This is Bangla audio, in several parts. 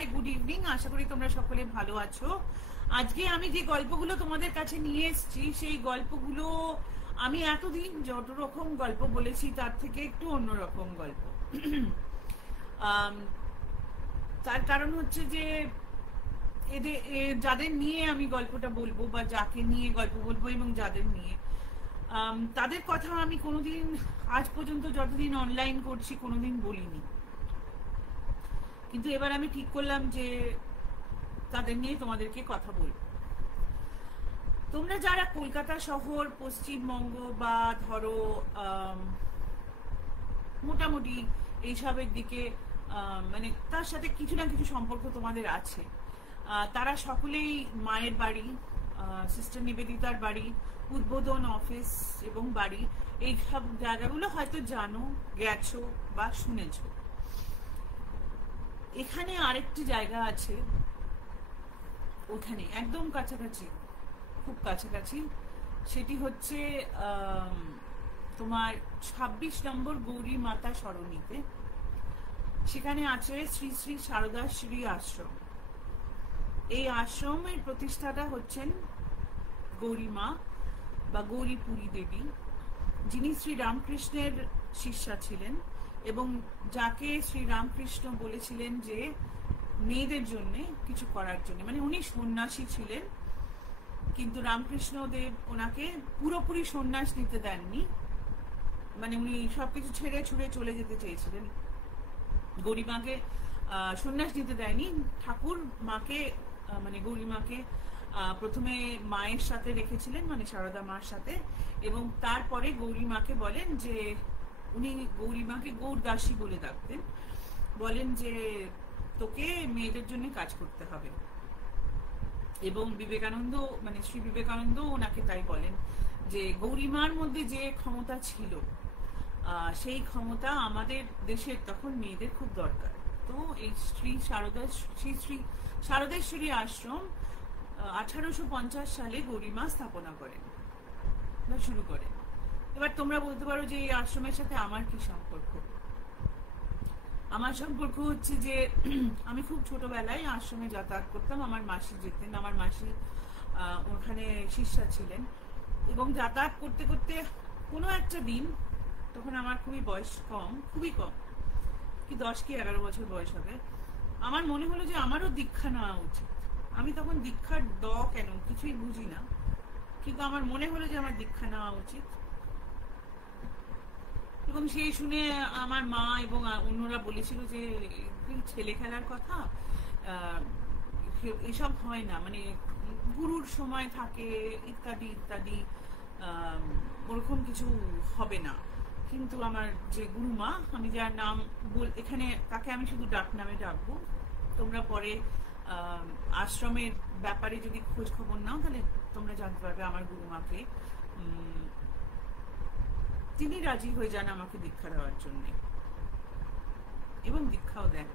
হাই গুড ইভিনিং, আশা করি তোমরা সকলে ভালো আছো। আজকে আমি যে গল্পগুলো তোমাদের কাছে নিয়ে এসেছি সেই গল্পগুলো আমি এতদিন যত রকম গল্প বলেছি তার থেকে একটু অন্যরকম গল্প। তার কারণ হচ্ছে যে যাদের নিয়ে আমি গল্পটা বলবো বা যাকে নিয়ে গল্প বলবো এবং যাদের নিয়ে তাদের কথা আমি কোনোদিন আজ পর্যন্ত যতদিন অনলাইন করছি কোনোদিন বলিনি, কিন্তু এবার আমি ঠিক করলাম যে তাদের নিয়ে তোমাদেরকে কথা বলবো। তোমরা যারা কলকাতা শহর, পশ্চিমবঙ্গ বা ধরো মোটামুটি এইসবের দিকে মানে তার সাথে কিছু না কিছু সম্পর্ক তোমাদের আছে, তারা সকলেই মায়ের বাড়ি, সিস্টার নিবেদিতার বাড়ি, উদ্বোধন অফিস এবং বাড়ি এই সব জায়গাগুলো হয়তো জানো, গেছো বা শুনেছো। এখানে আরেকটি জায়গা আছে, ওখানে একদম কাছাকাছি, খুব কাছাকাছি, সেটি হচ্ছে তোমার 26 নম্বর গৌরী মাতা সরণিতে। সেখানে আছে শ্রী শ্রী সারদা শ্রী আশ্রম। এই আশ্রমের প্রতিষ্ঠাতা হচ্ছেন গৌরীমা বা গৌরীপুরী দেবী, যিনি শ্রী রামকৃষ্ণের শিষ্যা ছিলেন এবং যাকে শ্রী রামকৃষ্ণ বলেছিলেন যে মেয়েদের জন্য কিছু করার জন্য, মানে উনি সন্ন্যাসী ছিলেন কিন্তু রামকৃষ্ণ দেব ওনাকে পুরোপুরি সন্ন্যাস নিতে দেননি, মানে উনি সবকিছু ছেড়ে ছুড়ে চলে যেতে চেয়েছিলেন। গৌরীমাকে সন্ন্যাস নিতে দেয়নি, ঠাকুর মাকে মানে গৌরীমাকে প্রথমে মায়ের সাথে রেখেছিলেন, মানে সারদা মার সাথে, এবং তারপরে গৌরীমাকে বলেন যে উনি গৌরীমাকে গৌরদাসী বলে ডাকতেন, বলেন যে তোকে মেয়েদের জন্য কাজ করতে হবে। এবং বিবেকানন্দ মানে শ্রী বিবেকানন্দ ওনাকে তাই বলেন যে গৌরীমার মধ্যে যে ক্ষমতা ছিল সেই ক্ষমতা আমাদের দেশের তখন মেয়েদের খুব দরকার। তো এই শ্রী শারদেশ্বরী আশ্রম 1850 সালে গৌরীমা স্থাপনা করেন বা শুরু করেন। এবার তোমরা বলতে পারো যে এই আশ্রমের সাথে আমার কি সম্পর্ক? আমার সম্পর্ক হচ্ছে যে আমি খুব ছোটবেলায় আশ্রমে যাতায়াত করতাম, আমার মাসি যেতেন, আমার মাসি ওখানে শিষ্যা ছিলেন, এবং যাতায়াত করতে করতে কোনো একটা দিন, তখন আমার খুবই বয়স কম, খুবই কম, কি 10 কি 11 বছর বয়স হবে, আমার মনে হলো যে আমারও দীক্ষা নেওয়া উচিত। আমি তখন দীক্ষার কেন কিছুই বুঝি না, কিন্তু আমার মনে হলো যে আমার দীক্ষা নেওয়া উচিত। এবং সেই শুনে আমার মা এবং অন্যরা বলেছিল যে ছেলে খেলার কথা, এসব হয় না, মানে গুরুর সময় থাকে ইত্যাদি ইত্যাদি, ওরকম কিছু হবে না। কিন্তু আমার যে গুরুমা, আমি যার নাম এখানে তাকে আমি শুধু ডাক নামে ডাকবো, তোমরা পরে আশ্রমের ব্যাপারে যদি খোঁজ খবর নাও তাহলে তোমরা জানতে পারবে আমার গুরুমাকে। তিনি রাজি হয়ে যান আমাকে দীক্ষা দেওয়ার জন্য এবং দীক্ষাও দেন।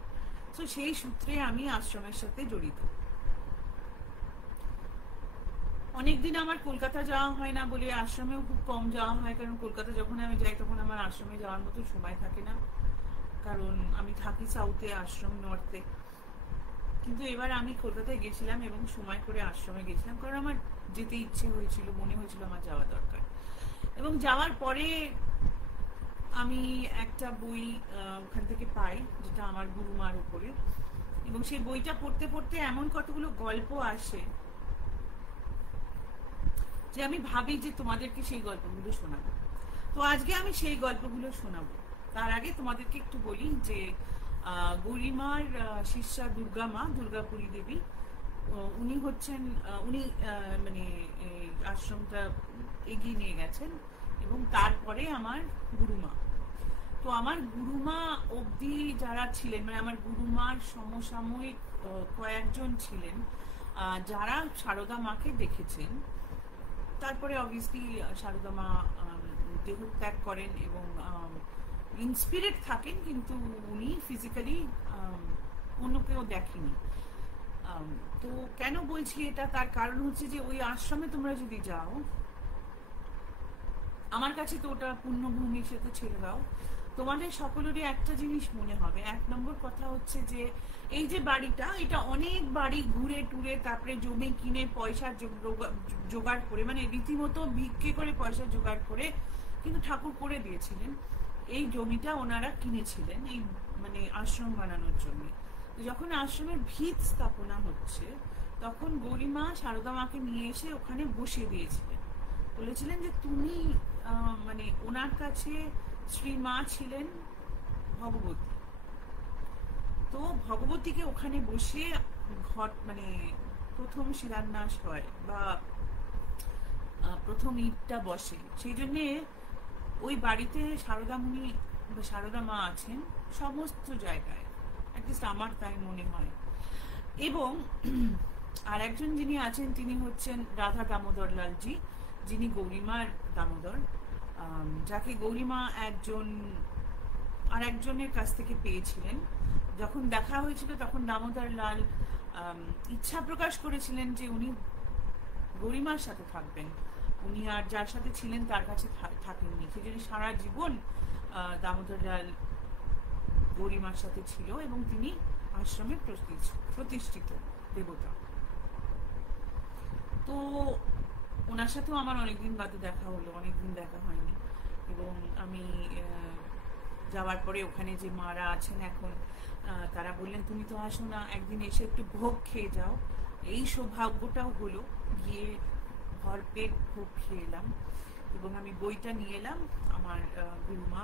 তো সেই সূত্রে আমি আশ্রমের সাথে জড়িত। অনেকদিন আমার কলকাতা যাওয়া হয় না বলে আশ্রমেও খুব কম যাওয়া হয়, কারণ কলকাতা যখন আমি যাই তখন আমার আশ্রমে যাওয়ার মতো সময় থাকে না, কারণ আমি থাকি সাউথে, আশ্রম নর্থে। কিন্তু এবার আমি কলকাতায় গেছিলাম এবং সময় করে আশ্রমে গেছিলাম, কারণ আমার যেতে ইচ্ছে হয়েছিল, মনে হয়েছিল আমার যাওয়া দরকার। এবং যাওয়ার পরে আমি একটা বই ওখান থেকে পাই যেটা আমার গুরুমার উপরে, এবং সেই বইটা পড়তে পড়তে এমন কতগুলো গল্প আসে যে আমি ভাবি যে তোমাদেরকে সেই গল্পগুলো শোনাবো। তো আজকে আমি সেই গল্পগুলো শোনাবো। তার আগে তোমাদেরকে একটু বলি যে গৌরীমার শিষ্যা দুর্গা মা, দুর্গাপুরী দেবী, উনি হচ্ছেন, উনি মানে আশ্রমটা এগিয়ে নিয়ে গেছেন, এবং তারপরে আমার গুরুমা। তো আমার গুরুমা অবধি যারা ছিলেন, মানে আমার গুরুমার সমসাময়িক কয়েকজন ছিলেন যারা সারদা মাকে দেখেছেন। তারপরে অবভিয়াসলি সারদা মা দেহত্যাগ করেন এবং ইনস্পিরিট থাকেন, কিন্তু উনি ফিজিক্যালি অন্য কেউ দেখেনি। তো কেন বলছি এটা, তার কারণ হচ্ছে যে ওই আশ্রমে তোমরা যদি যাও, আমার কাছে তো ওটা পুণ্যভূমি, সে তো ছেড়ে দাও, তোমাদের সকলেরই একটা জিনিস মনে হবে, 1 নম্বর কথা হচ্ছে যে এই যে বাড়িটা, এটা অনেক বাড়ি ঘুরে টুরে তারপরে জমি কিনে পয়সা জোগাড় করে, মানে রীতিমতো ভিক্ষে করে পয়সা জোগাড় করে কিন্তু ঠাকুর করে দিয়েছিলেন। এই জমিটা ওনারা কিনেছিলেন এই মানে আশ্রম বানানোর জন্য। যখন আশ্রমের ভিত স্থাপনা হচ্ছে তখন গৌরীমা সারদা মাকে নিয়ে এসে ওখানে বসিয়ে দিয়েছিলেন, বলেছিলেন যে তুমি মানে ওনার কাছে শ্রীমা ছিলেন ভগবতী, তো ভগবতীকে ওখানে বসিয়ে ঘট মানে প্রথম শিলান্যাস হয় বা প্রথম ইটটা বসে। সেই জন্যে ওই বাড়িতে সারদা মুনি বা সারদা মা আছেন সমস্ত জায়গায়, অ্যাটলিস্ট আমার তাই মনে হয়। এবং আর একজন যিনি আছেন তিনি হচ্ছেন রাধা দামোদর লালজি, যিনি গৌরীমার দামোদর, যাকে গৌরীমা আর একজনের কাছ থেকে পেয়েছিলেন। যখন দেখা হয়েছিল তখন দামোদর লাল ইচ্ছা প্রকাশ করেছিলেন যে উনি গৌরীমার সাথে থাকবেন, উনি আর যার সাথে ছিলেন তার কাছে থাকেননি। সেই জন্য সারা জীবন দামোদর লাল গৌরীমার সাথে ছিল এবং তিনি আশ্রমে প্রতিষ্ঠিত দেবতা। তো ওনার সাথেও আমার অনেকদিন বাদে দেখা হলো, অনেকদিন দেখা হয়নি। এবং আমি যাওয়ার পরে ওখানে যে মারা আছেন এখন, তারা বললেন তুমি তো আসো না, একদিন এসে একটু ভোগ খেয়ে যাও। এই সৌভাগ্যটাও হলো, গিয়ে ভরপেট ভোগ খেয়ে এলাম। এবং আমি বইটা নিয়ে এলাম, আমার গুরুমা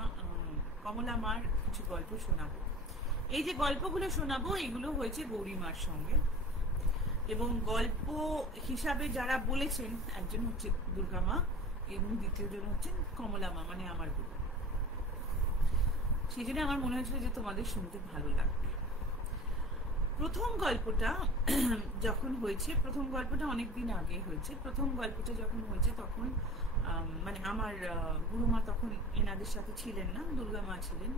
কমলা মার কিছু গল্প শোনাবো। এই যে গল্পগুলো শোনাবো এগুলো হয়েছে গৌরীমার সঙ্গে। এবং গল্প হিসাবে যারা বলেছেন, একজন হচ্ছে দুর্গা মা এবং দ্বিতীয়জন হচ্ছেন কমলা মা, মানে আমার গুরু। সেই জন্য আমার মনে হয়েছিল যে তোমাদের শুনতে ভালো লাগবে। প্রথম গল্পটা যখন হয়েছে, প্রথম গল্পটা অনেকদিন আগে হয়েছে। প্রথম গল্পটা যখন হয়েছে তখন মানে আমার গুরুমা তখন এনাদের সাথে ছিলেন না, দুর্গা মা ছিলেন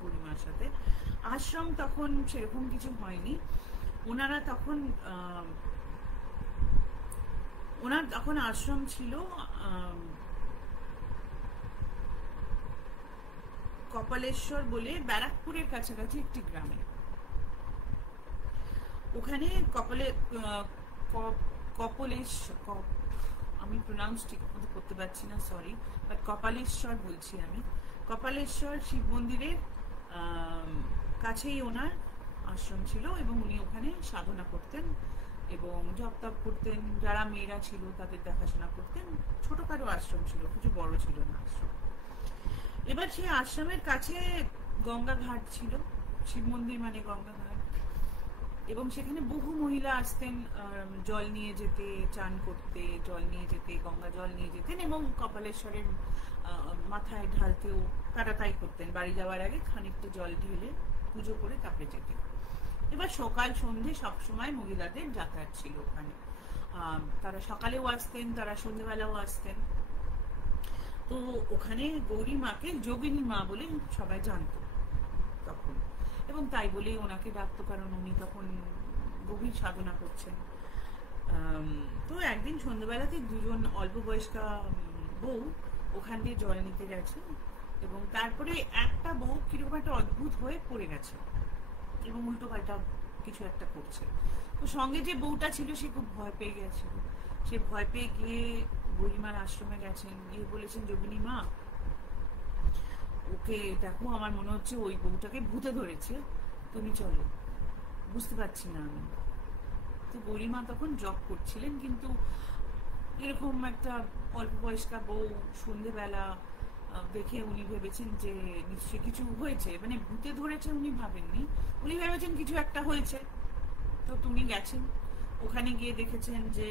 গৌরীমার সাথে। আশ্রম তখন সেরকম কিছু হয়নি। ওনার তখন আশ্রম ছিল কপালেশ্বর বলে ব্যারাকপুরের কাছাকাছি একটি গ্রামে। ওখানে আমি প্রোনাউন্স ঠিক মতো করতে পারছি না, সরি, বাট কপালেশ্বর বলছি আমি। কপালেশ্বর শিব মন্দিরের কাছেই ওনার আশ্রম ছিল এবং উনি ওখানে সাধনা করতেন এবং জপ তপ করতেন। যারা মেয়েরা ছিল তাদের দেখাশোনা করতেন। ছোটখাটো আশ্রম ছিল, কিছু বড় ছিল না আশ্রম। এবার সেই আশ্রমের কাছে গঙ্গা ঘাট ছিল, শিব মন্দির মানে গঙ্গা ঘাট। এবং সেখানে বহু মহিলা আসতেন জল নিয়ে যেতে, চান করতে, জল নিয়ে যেতে, গঙ্গা জল নিয়ে যেতেন এবং কপালেশ্বরের মাথায় ঢালতেও তারা তাই করতেন। বাড়ি যাওয়ার আগে খানিকটা জল ঢেলে পুজো করে তারপরে যেতেন। এবার সকাল সন্ধ্যে সবসময় মহিলাদের যাতায়াত ছিল ওখানে। তারা সকালেও আসতেন, তারা সন্ধ্যেবেলাও আসতেন। তো ওখানে গৌরী মাকে যোগিনী মা বলে সবাই জানত তখন, এবং তাই বলেই ওনাকে ডাকতো, কারণ উনি তখন গভীর সাধনা করছেন। তো একদিন সন্ধ্যেবেলাতে দুজন অল্প বয়স্কা বউ ওখান দিয়ে জল নিতে গেছে এবং তারপরে একটা বউ কিরকম একটা অদ্ভুত হয়ে পড়ে গেছে এবং উল্টো পাল্টা কিছু একটা করছে। তো সঙ্গে যে বউটা ছিল সে খুব ভয় পেয়ে গেছিল। সে ভয় পেয়ে গিয়ে গৌরীমার আশ্রমে গেছেন, গিয়ে বলেছেন যোগিনী মা, ওকে দেখো, আমার মনে হচ্ছে ওই বউটাকে ভূতে ধরেছে, তুমি চলো, বুঝতে পারছি না আমি। তো গৌরীমা তখন জব করছিলেন, কিন্তু এরকম একটা অল্প বয়স্কা বউ সন্ধ্যেবেলা দেখে উনি ভেবেছেন যে নিশ্চয়ই কিছু হয়েছে, মানে ভূতে ধরেছে উনি ভাবেননি, উনি ভেবেছেন কিছু একটা হয়েছে। তো উনি গেছেন, ওখানে গিয়ে দেখেছেন যে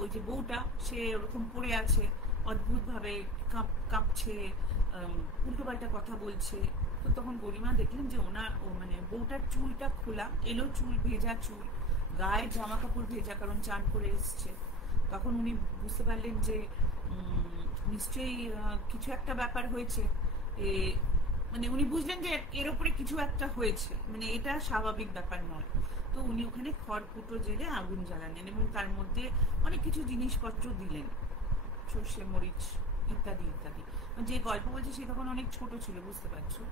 ওই যে বউটা সে ওরকম পড়ে আছে, অদ্ভুত ভাবে কাঁপছে, উল্টো পাল্টা কথা বলছে। তো তখন গরিমা দেখলেন যে মানে বউটার চুলটা খোলা, এলো চুল, ভেজা চুল, গায়ে জামা কাপড় ভেজা, কারণ চান করে এসছে। তখন উনি বুঝতে পারলেন যে নিশ্চয়ই কিছু একটা ব্যাপার হয়েছে। মানে উনি বুঝলেন যে এর উপরে কিছু একটা হয়েছে, মানে এটা স্বাভাবিক ব্যাপার নয়। তো উনি ওখানে খড়কুটো জেলে আগুন জ্বালালেন এবং তার মধ্যে অনেক কিছু জিনিসপত্র দিলেন, সর্ষে মরিচ ইত্যাদি ইত্যাদি। যে গল্প বলছে সে তখন অনেক ছোট ছিল, বুঝতে পারছো।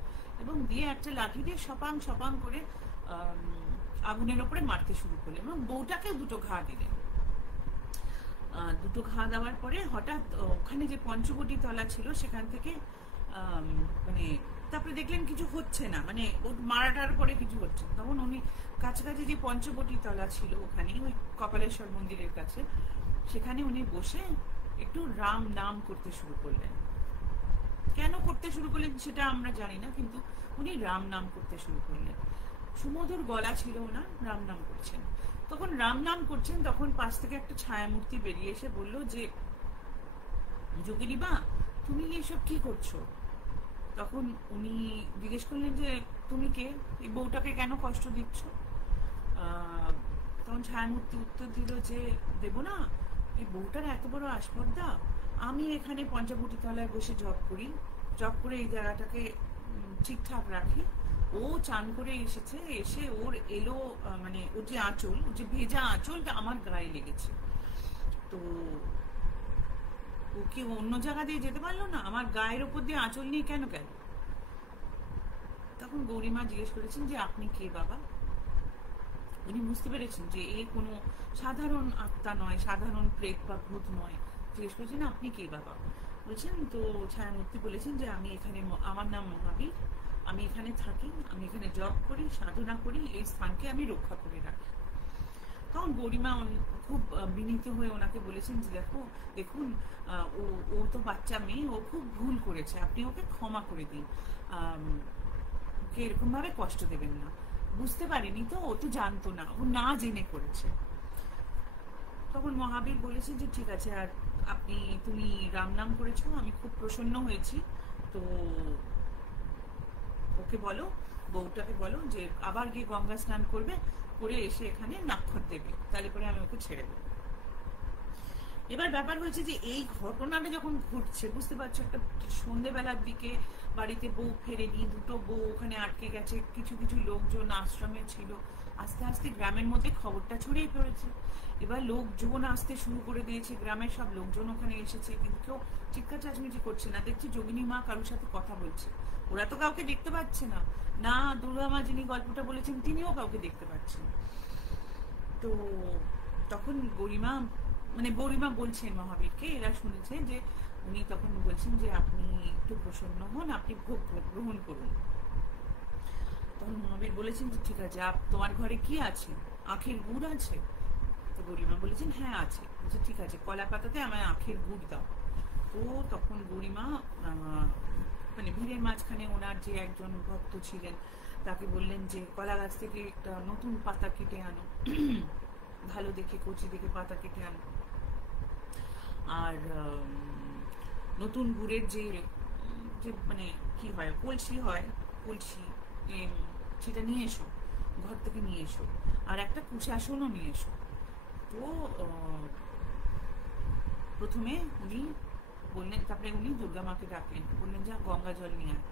এবং দিয়ে একটা লাঠি দিয়ে সপাং সপাং করে আগুনের ওপরে মারতে শুরু করলেন এবং বউটাকে দুটো ঘা দিলেন। দুটো ঘা দেওয়ার পরে হঠাৎ ওখানে যে পঞ্চবটি তলা ছিল সেখান থেকে মানে তারপরে দেখলেন কিছু হচ্ছে না, মানে মারাটার পরে কিছু হচ্ছে। তখন উনি কাছাকাছি যে পঞ্চবটি তলা ছিল ওখানে, ওই কপালেশ্বর মন্দিরের কাছে, সেখানে উনি বসে একটু রাম নাম করতে শুরু করলেন। কেন করতে শুরু করলেন সেটা আমরা জানি না, কিন্তু উনি রাম নাম করতে শুরু করলেন। সুমধুর গলা ছিল ওনার, রাম নাম করছেন। তখন রাম নাম করছেন, তখন পাশ থেকে একটা ছায়ামূর্তি বেরিয়ে এসে বলল যে, যোগিনীমা তুমি এসব কি করছো? তখন উনি জিজ্ঞেস করলেন যে তুমি কে, এই বউটাকে কেন কষ্ট দিচ্ছ? তখন ছায়ামূর্তি উত্তর দিল যে, দেব না, এই বউটার এত বড় আসপর্দা, আমি এখানে পঞ্চবটি তলায় বসে জব করি, জব করে এই জায়গাটাকে ঠিকঠাক রাখি। ও চান করে এসেছে, এসে ওর এলো মানে ওর যে আঁচল, ওর যে ভেজা আঁচলটা আমার গায়ে লেগেছে, তো ও কি অন্য জায়গা দিয়ে যেতে পারলো না? আমার গায়ের ওপর দিয়ে আঁচল নিয়ে কেন গেল? তখন গৌরীমা জিজ্ঞেস করেছেন যে আপনি কে বাবা? উনি বুঝতে পেরেছেন যে এ কোনো সাধারণ আত্মা নয়, সাধারণ প্রেত বা ভূত নয়। জিজ্ঞেস করেছেন আপনি কে বাবা? বলছেন, তো ছায়ামূর্তি বলেছেন যে আমি এখানে, আমার নাম মহাবীর, আমি এখানে থাকি, আমি এখানে জব করি, সাধনা করি, এই স্থানকে আমি রক্ষা করে রাখি। তখন গৌরীমা খুব বিনীত হয়ে ওনাকে বলেছেন যে দেখুন ও তো বাচ্চা মেয়ে, ও খুব ভুল করেছে, আপনি ওকে ক্ষমা করে দিন, ওকে এরকম ভাবে কষ্ট দেবেন না, বুঝতে পারিনি তো, ও তো জানতো না, ও না জেনে করেছে। তখন মহাবীর বলেছে যে ঠিক আছে, আর তুমি রাম নাম করেছো, আমি খুব প্রসন্ন হয়েছি, তো ওকে বলো, বউটাকে বলো যে আবার গিয়ে গঙ্গা স্নান করবে, করে এসে এখানে নাক্ষর দেবে, তাহলে করে আমি ওকে ছেড়ে দেবো। এবার ব্যাপার হয়েছে যে এই ঘটনাটা যখন ঘটছে, বুঝতে পারছো, একটা সন্ধ্যেবেলার দিকে বাড়িতে বউ ফেরেনি, দুটো বউ ওখানে আটকে গেছে, কিছু কিছু লোকজন আশ্রমে ছিল, আস্তে আস্তে গ্রামের মধ্যে খবরটা ছড়িয়ে পড়েছে। এবার লোকজন আসতে শুরু করে দিয়েছে, গ্রামের সব লোকজন ওখানে এসেছে, কিন্তু কেউ চিৎকার চাচমিচি করছে না। দেখছি যোগিনী মা কারোর সাথে কথা বলছে, ওরা তো কাউকে দেখতে পাচ্ছে না, না দুর্গা মা যিনি গল্পটা বলেছেন তিনিও কাউকে দেখতে পাচ্ছেন। তো তখন গরিমা বলছেন মহাবীরকে, এরা শুনেছে যে উনি তখন বলছেন যে আপনি একটু প্রসন্ন হন, আপনি ভোগ গ্রহণ করুন। তখন মহাবীর বলেছেন যে ঠিক আছে, তোমার ঘরে কি আছে? আখের গুড় আছে? তো গরিমা বলেছেন হ্যাঁ আছে। বলছে ঠিক আছে, কলা পাতাতে আমায় আখের গুড় দাও। তো তখন গরিমা মানে ভিড়ের মাঝখানে ওনার যে একজন ভক্ত ছিলেন তাকে বললেন যে কলা গাছ থেকে একটা নতুন পাতা কেটে আনো, ভালো দেখে কচি দেখে পাতা কেটে আনো, আর নতুন গুড়ের যে মানে কি হয়, কলসি হয়, কলসি সেটা নিয়ে এসো, ঘর থেকে নিয়ে এসো, আর একটা কুশাসনও নিয়ে এসো। তো প্রথমে উনি বললেন, তারপরে উনি দুর্গা মাকে ডাকলেন, বললেন যা গঙ্গা জল নিয়ে আয়।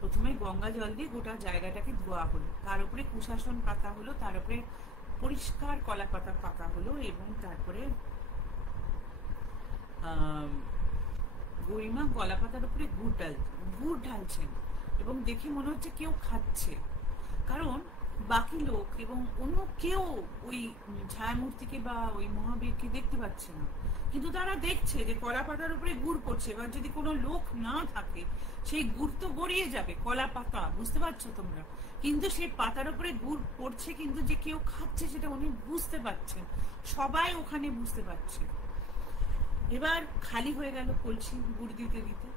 প্রথমে গঙ্গা জল দিয়ে গোটা জায়গাটাকে ধোয়া হলো, তার উপরে কুশাসন পাতা হলো, তার উপরে পরিষ্কার কলা পাতা পাতা হলো, এবং তারপরে গরিমা কলা পাতার উপরে গুড় ঢালছেন, এবং দেখে মনে হচ্ছে কেউ খাচ্ছে, কারণ বাকি লোক এবং অন্য কেউ ওই ছায়ামূর্তিকে বা ওই মহাবীরকে দেখতে পাচ্ছে না, কিন্তু তারা দেখছে যে কলা পাতার উপরে গুড় পড়ছে। এবার যদি কোনো লোক না থাকে, সেই গুড় তো গড়িয়ে যাবে, কলা পাতা, বুঝতে পারছো তোমরা, কিন্তু সেই পাতার উপরে গুড় পড়ছে, কিন্তু যে কেউ খাচ্ছে সেটা উনি বুঝতে পারছেন, সবাই ওখানে বুঝতে পারছে। এবার খালি হয়ে গেল কলসি গুড় দিতে দিতে,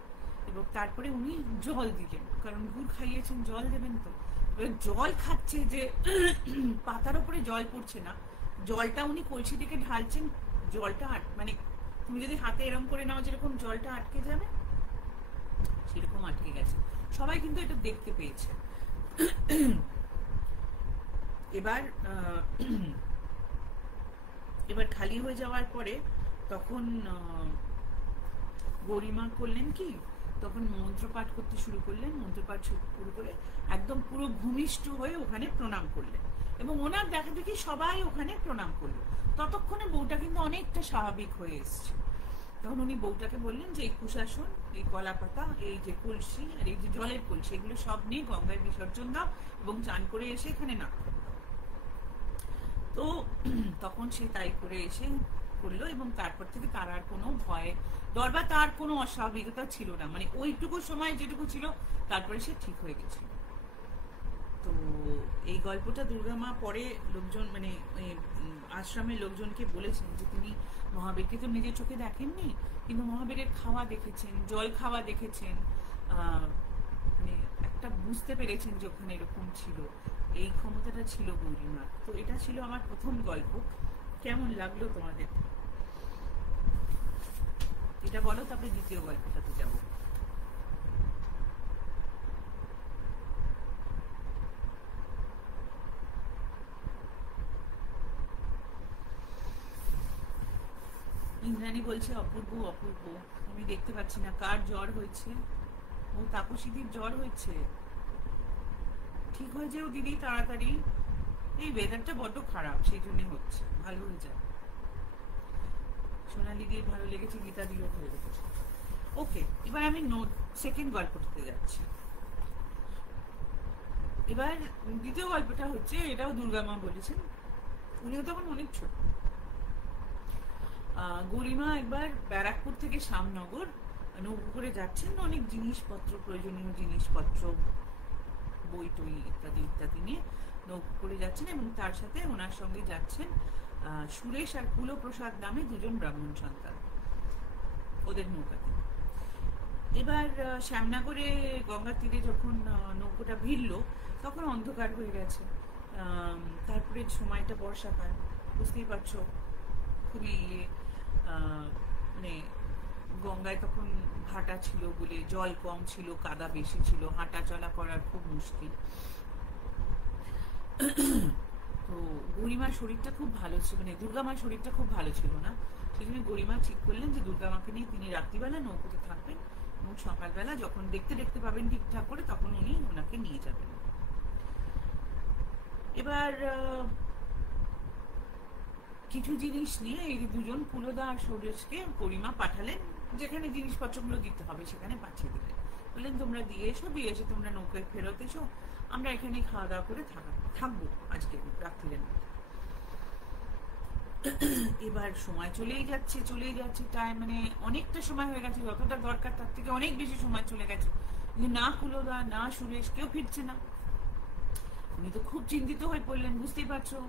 এবং তারপরে উনি জল দিলেন, কারণ গুড় খাইয়েছেন, জল দেবেন তো। জল খাচ্ছে, যে পাতার উপরে জল পড়ছে না, জলটা উনি কলসি থেকে ঢালছেন, জলটা মানে তুমি যদি হাতে এরকম করে নাও যেরকম জলটা আটকে যাবে, সেরকম আটকে গেছে। সবাই কিন্তু এটা দেখতে পেয়েছে। এবার খালি হয়ে যাওয়ার পরে তখন গরিমা করলেন কি, তখন মন্ত্রপাঠ করতে শুরু করলেন, মন্ত্রপাঠ শুরু করে একদম পুরো ভূমিষ্ঠ হয়ে ওখানে প্রণাম করলেন, এবং ওনার দেখা দেখি সবাই ওখানে প্রণাম করলো। ততক্ষণে বউটা কিন্তু অনেকটা স্বাভাবিক হয়ে এসছে। তখন উনি বউটাকে বললেন যে এই কুশাসন, এই কলা পাতা, এই যে কলসি আর এই যে জলের কলসি, এগুলো সব নিয়ে গঙ্গায় বিসর্জন দাও এবং চান করে এসে এখানে না। তো তখন সে তাই করে এসে করলো, এবং তারপর থেকে তার আর কোনো ভয় ডর বা তার কোনো অস্বাভাবিকতা ছিল না, মানে ওইটুকু সময় যেটুকু ছিল তারপরে সে ঠিক হয়ে গেছিল। তো এই গল্পটা দুর্গা মা পরে লোকজন মানে আশ্রমের লোকজনকে বলেছেন যে তিনি মহাবীরকে তো নিজের চোখে দেখেননি, কিন্তু মহাবীরের খাওয়া দেখেছেন, জল খাওয়া দেখেছেন, মানে একটা বুঝতে পেরেছেন যে ওখানে এরকম ছিল, এই ক্ষমতাটা ছিল গৌরীমার। তো এটা ছিল আমার প্রথম গল্প। কেমন লাগলো তোমাদের এটা বলো, তারপরে দ্বিতীয় গল্পটাতে যাবো। ইন্দ্রাণী বলছে অপূর্ব অপূর্ব, আমি দেখতে পাচ্ছি না কার জ্বর হয়েছে। ও তাপসীদির জ্বর হয়েছে, ঠিক হয়ে যাও দিদি তাড়াতাড়ি, এই ওয়েদারটা বড্ড খারাপ সেই জন্য হচ্ছে, ভালো হয়ে যায়। সোনালি দিয়ে ভালো লেগেছে, গীতা দিয়েও ভালো লেগেছে। ওকে, এবার আমি সেকেন্ড গল্পটাতে যাচ্ছি। এবার দ্বিতীয় গল্পটা হচ্ছে, এটাও দুর্গা মা বলেছেন, উনিও তখন অনেক ছোট। গরিমা একবার ব্যারাকপুর থেকে শ্যামনগর নৌকো করে যাচ্ছেন, অনেক জিনিসপত্র, প্রয়োজনীয় জিনিসপত্র, বই টই ইত্যাদি ইত্যাদি নিয়ে নৌকো করে যাচ্ছেন, এবং তার সাথে ওনার সঙ্গে যাচ্ছেন সুরেশ আর কুলপ্রসাদ নামে দুজন ব্রাহ্মণ সন্তান ওদের নৌকাতে। এবার শ্যামনগরে গঙ্গার তীরে যখন নৌকোটা ভিড়ল তখন অন্ধকার হয়ে গেছে, তারপরে সময়টা বর্ষাকাল, বুঝতেই পারছো খুবই মানে গঙ্গায় তখন ভাটা ছিল বলে জল কম ছিল, কাদা বেশি ছিল, হাঁটা চলা করার খুব মুশকিল। তো গরিমার শরীরটা খুব ভালো ছিল, মানে দুর্গা মার শরীরটা খুব ভালো ছিল না, সেই জন্য গরিমা ঠিক করলেন যে দুর্গা মাকে নিয়ে তিনি রাত্রিবেলা নৌকোতে থাকবেন এবং সকালবেলা যখন দেখতে দেখতে পাবেন ঠিকঠাক করে তখন উনি ওনাকে নিয়ে যাবেন। এবার কিছু জিনিস নিয়ে এই দুজন কুলদা আর সুরেশকে গরিমা পাঠালেন, যেখানে জিনিসপত্রগুলো দিতে হবে সেখানে পাঠিয়ে দিলেন, বললেন তোমরা দিয়ে এসে তোমরা নৌকায় ফেরত এসো, আমরা এখানে খাওয়া দাওয়া করে থাকবো আজকে রাত্রিরের মধ্যে। এবার সময় চলেই যাচ্ছে টাইম, মানে অনেকটা সময় হয়ে গেছে, যতটা দরকার তার থেকে অনেক বেশি সময় চলে গেছে, কিন্তু না কুলদা না সুরেশ কেউ ফিরছে না। উনি তো খুব চিন্তিত হয়ে পড়লেন, বুঝতেই পারছো,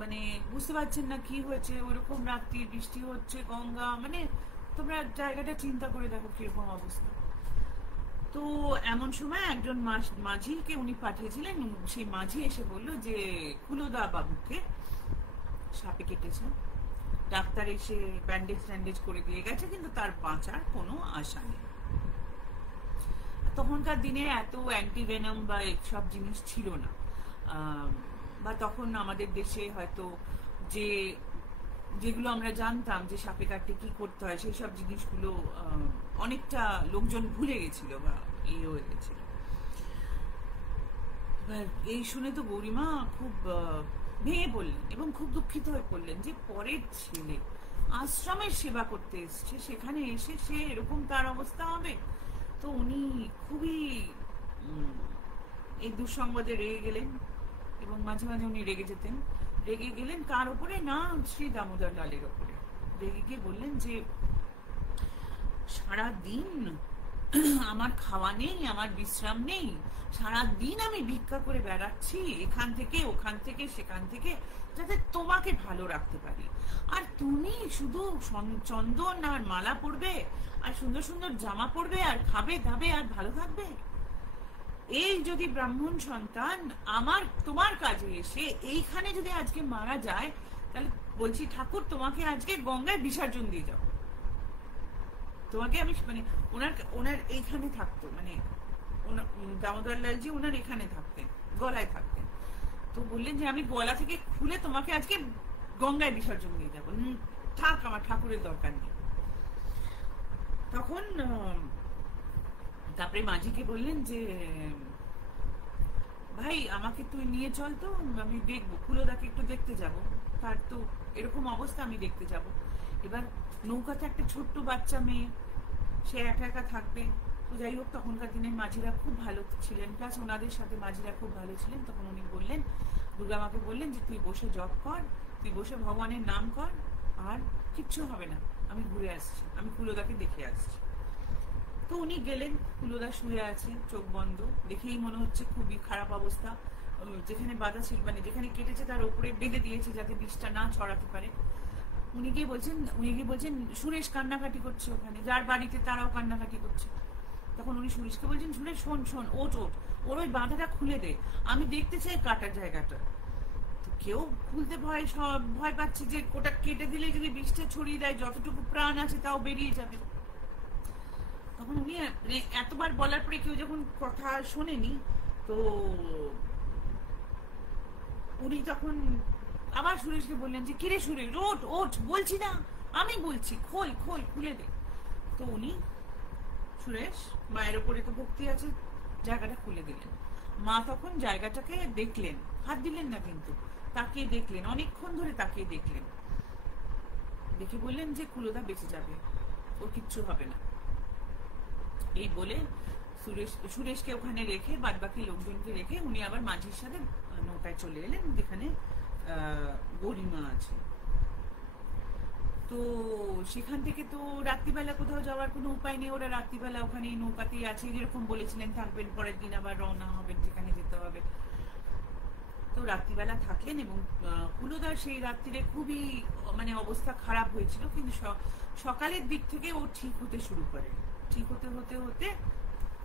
মানে বুঝতে পারছেন না কি হয়েছে, ওরকম রাত্রি বৃষ্টি হচ্ছে, গঙ্গা, মানে তোমরা জায়গাটা চিন্তা করে দেখো কিরকম অবস্থা। তো এমন সময় একজন মাঝিকে উনি পাঠিয়েছিলেন, সেই মাঝি এসে বলল যে কুলদা বাবুকে সাপে কেটেছে, ডাক্তার এসে ব্যান্ডেজ করে দিয়ে গেছে, কিন্তু তার বাঁচার কোনো আশা নেই। তখনকার দিনে এত অ্যান্টিভেনম বা সব জিনিস ছিল না, বা তখন আমাদের দেশে হয়তো যেগুলো আমরা জানতাম যে সাপে কাটতে কি করতে হয় সেই সব জিনিসগুলো অনেকটা লোকজন ভুলে গেছিল বা হয়ে গেছিল। এবার এই শুনে তো গৌরীমা খুব ভেঙে পড়লেন এবং খুব দুঃখিত হয়ে পড়লেন যে পরের ছেলে আশ্রমের সেবা করতে এসছে, সেখানে এসে সে এরকম তার অবস্থা হবে। তো উনি খুবই এই দুঃসংবাদে রেগে গেলেন, এবং মাঝে মাঝে উনি রেগে যেতেন। রেগে গেলেন কার ওপরে? না, শ্রী দামোদর লালের ওপরে রেগে গিয়ে বললেন যে সারাদিন আমার খাওয়া নেই, আমার বিশ্রাম নেই, সারাদিন আমি ভিক্ষা করে বেড়াচ্ছি এখান থেকে ওখান থেকে সেখান থেকে, যাতে তোমাকে ভালো রাখতে পারি, আর তুমি শুধু চন্দন আর মালা পরবে আর সুন্দর সুন্দর জামা পরবে আর খাবে দাবে আর ভালো থাকবে। এই যদি ব্রাহ্মণ সন্তান তোমার কাজে এসে এইখানে যদি আজকে মারা যায়, তাহলে বলছি ঠাকুর তোমাকে আজকে গঙ্গায় বিসর্জন দিয়ে যাও। তোমাকে আমি মানে ওনার এইখানে থাকতো, মানে দামোদর লালজি ওনার এখানে থাকতেন, গলায় থাকতেন। তো বললেন যে আমি গলা থেকে খুলে তোমাকে আজকে গঙ্গায় বিসর্জন দিয়ে যাবো, থাক, আমার ঠাকুরের দরকার নেই। তখন তারপরে মাঝিকে বললেন যে ভাই আমাকে তুই নিয়ে চল, তো আমি দেখবো, কুলদাকে একটু দেখতে যাব, তার তো এরকম অবস্থা, আমি দেখতে যাব। এবার নৌকাতে একটা ছোট্ট বাচ্চা মেয়ে, সে একা একা থাকবে। তো যাই হোক, তখনকার দিনের মাঝিরা খুব ভালো ছিলেন, প্লাস ওনাদের সাথে মাঝিরা খুব ভালো ছিলেন। তখন উনি বললেন, দুর্গা মাকে বললেন যে তুই বসে জপ কর, তুই বসে ভগবানের নাম কর, আর কিচ্ছু হবে না, আমি ঘুরে আসছি, আমি কুলোদাকে দেখে আসছি। তো উনি গেলেন, কুলোদা শুয়ে আছে চোখ বন্ধ, দেখেই মনে হচ্ছে খুবই খারাপ অবস্থা। যেখানে বাধা ছিল, মানে যেখানে কেটেছে তার উপরে বেঁধে দিয়েছে যাতে বিষটা না ছড়াতে পারে। উনি গিয়ে বলছেন সুরেশ কান্নাকাটি করছে ওখানে, যার বাড়িতে তারাও কান্নাকাটি করছে। তখন উনি সুরেশকে বলছেন, সুরেশ শোন শোন, ওঠ ওঠ, ওর ওই বাঁধাটা খুলে দে, আমি দেখতে চাই কাটার জায়গাটা। তো কেউ খুলতে ভয় পাচ্ছে যে ওটা কেটে দিলে যদি বিষটা ছড়িয়ে দেয়, যতটুকু প্রাণ আছে তাও বেরিয়ে যাবে। তখন উনি এতবার বলার পরে কেউ যখন কথা শোনেনি, তো উনি তখন আবার সুরেশকে বললেন যে কিরে সুরেশ, ওঠ ওঠ, বলছি না, আমি বলছি, খোল খোল, খুলে দে। তো উনি, সুরেশ, মায়ের ওপরে তো ভক্তি আছে, জায়গাটা খুলে দিলেন। মা তখন জায়গাটাকে দেখলেন, হাত দিলেন না কিন্তু, তাকিয়ে দেখলেন, অনেকক্ষণ ধরে তাকিয়ে দেখলেন, দেখে বললেন যে কুলোদা বেঁচে যাবে, ওর কিচ্ছু হবে না। এই বলে সুরেশকে ওখানে রেখে, বাদ বাকি লোকজনকে রেখে উনি আবার মাঝির সাথে নৌকায় চলে এলেন, যেখানে গরিমা আছে। তো সেখান থেকে তো রাত্রিবেলা কোথাও যাওয়ার কোনো উপায় নেই, ওরা রাত্রিবেলা ওখানে নৌকাতেই আছে, যেরকম বলেছিলেন থাকবেন, পরের দিন আবার রওনা হবেন, যেখানে যেতে হবে। তো রাত্রিবেলা থাকলেন, এবং কুলোদার সেই রাত্রিরে খুবই মানে অবস্থা খারাপ হয়েছিল, কিন্তু সকালের দিক থেকে ও ঠিক হতে শুরু করে, ঠিক হতে হতে হতে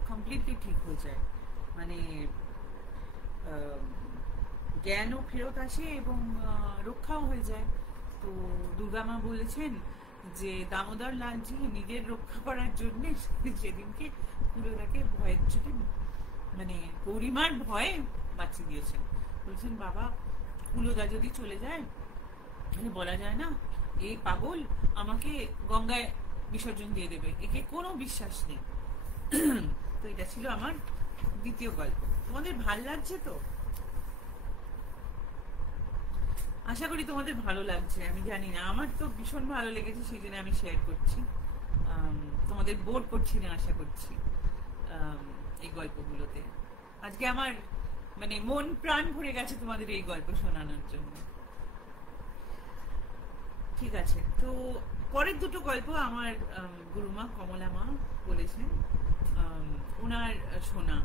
কমপ্লিটলি ঠিক হয়ে যায়, মানে জ্ঞানও ফেরত আসে এবং রক্ষাও হয়ে যায়। তো দুর্গা মা বলেছেন যে দামোদর লালজি নিজের রক্ষা করার জন্য সেদিনকে কুলোদাকে ভয়ের চোটে, মানে গরিমার ভয়ে বাঁচিয়ে দিয়েছেন। বলছেন বাবা, কুলোদা যদি চলে যায়, মানে বলা যায় না এই পাগল আমাকে গঙ্গায় বিসর্জন দিয়ে দেবে, একে কোনো বিশ্বাস নেই। তো এটা ছিল আমার দ্বিতীয় গল্প। তোমাদের ভাল লাগছে তো? আশা করি তোমাদের ভালো লাগছে, আমি জানি না, আমার তো ভীষণ ভালো লেগেছে, সেই জন্য আমি শেয়ার করছি। তোমাদের বোর করছি না আশা করছি এই গল্পগুলোতে। আজকে আমার মানে মন প্রাণ ভরে গেছে তোমাদের এই গল্প শোনানোর জন্য। ঠিক আছে, তো পরের দুটো গল্প আমার গুরুমা কমলা মা বলেছেন, ওনার শোনা,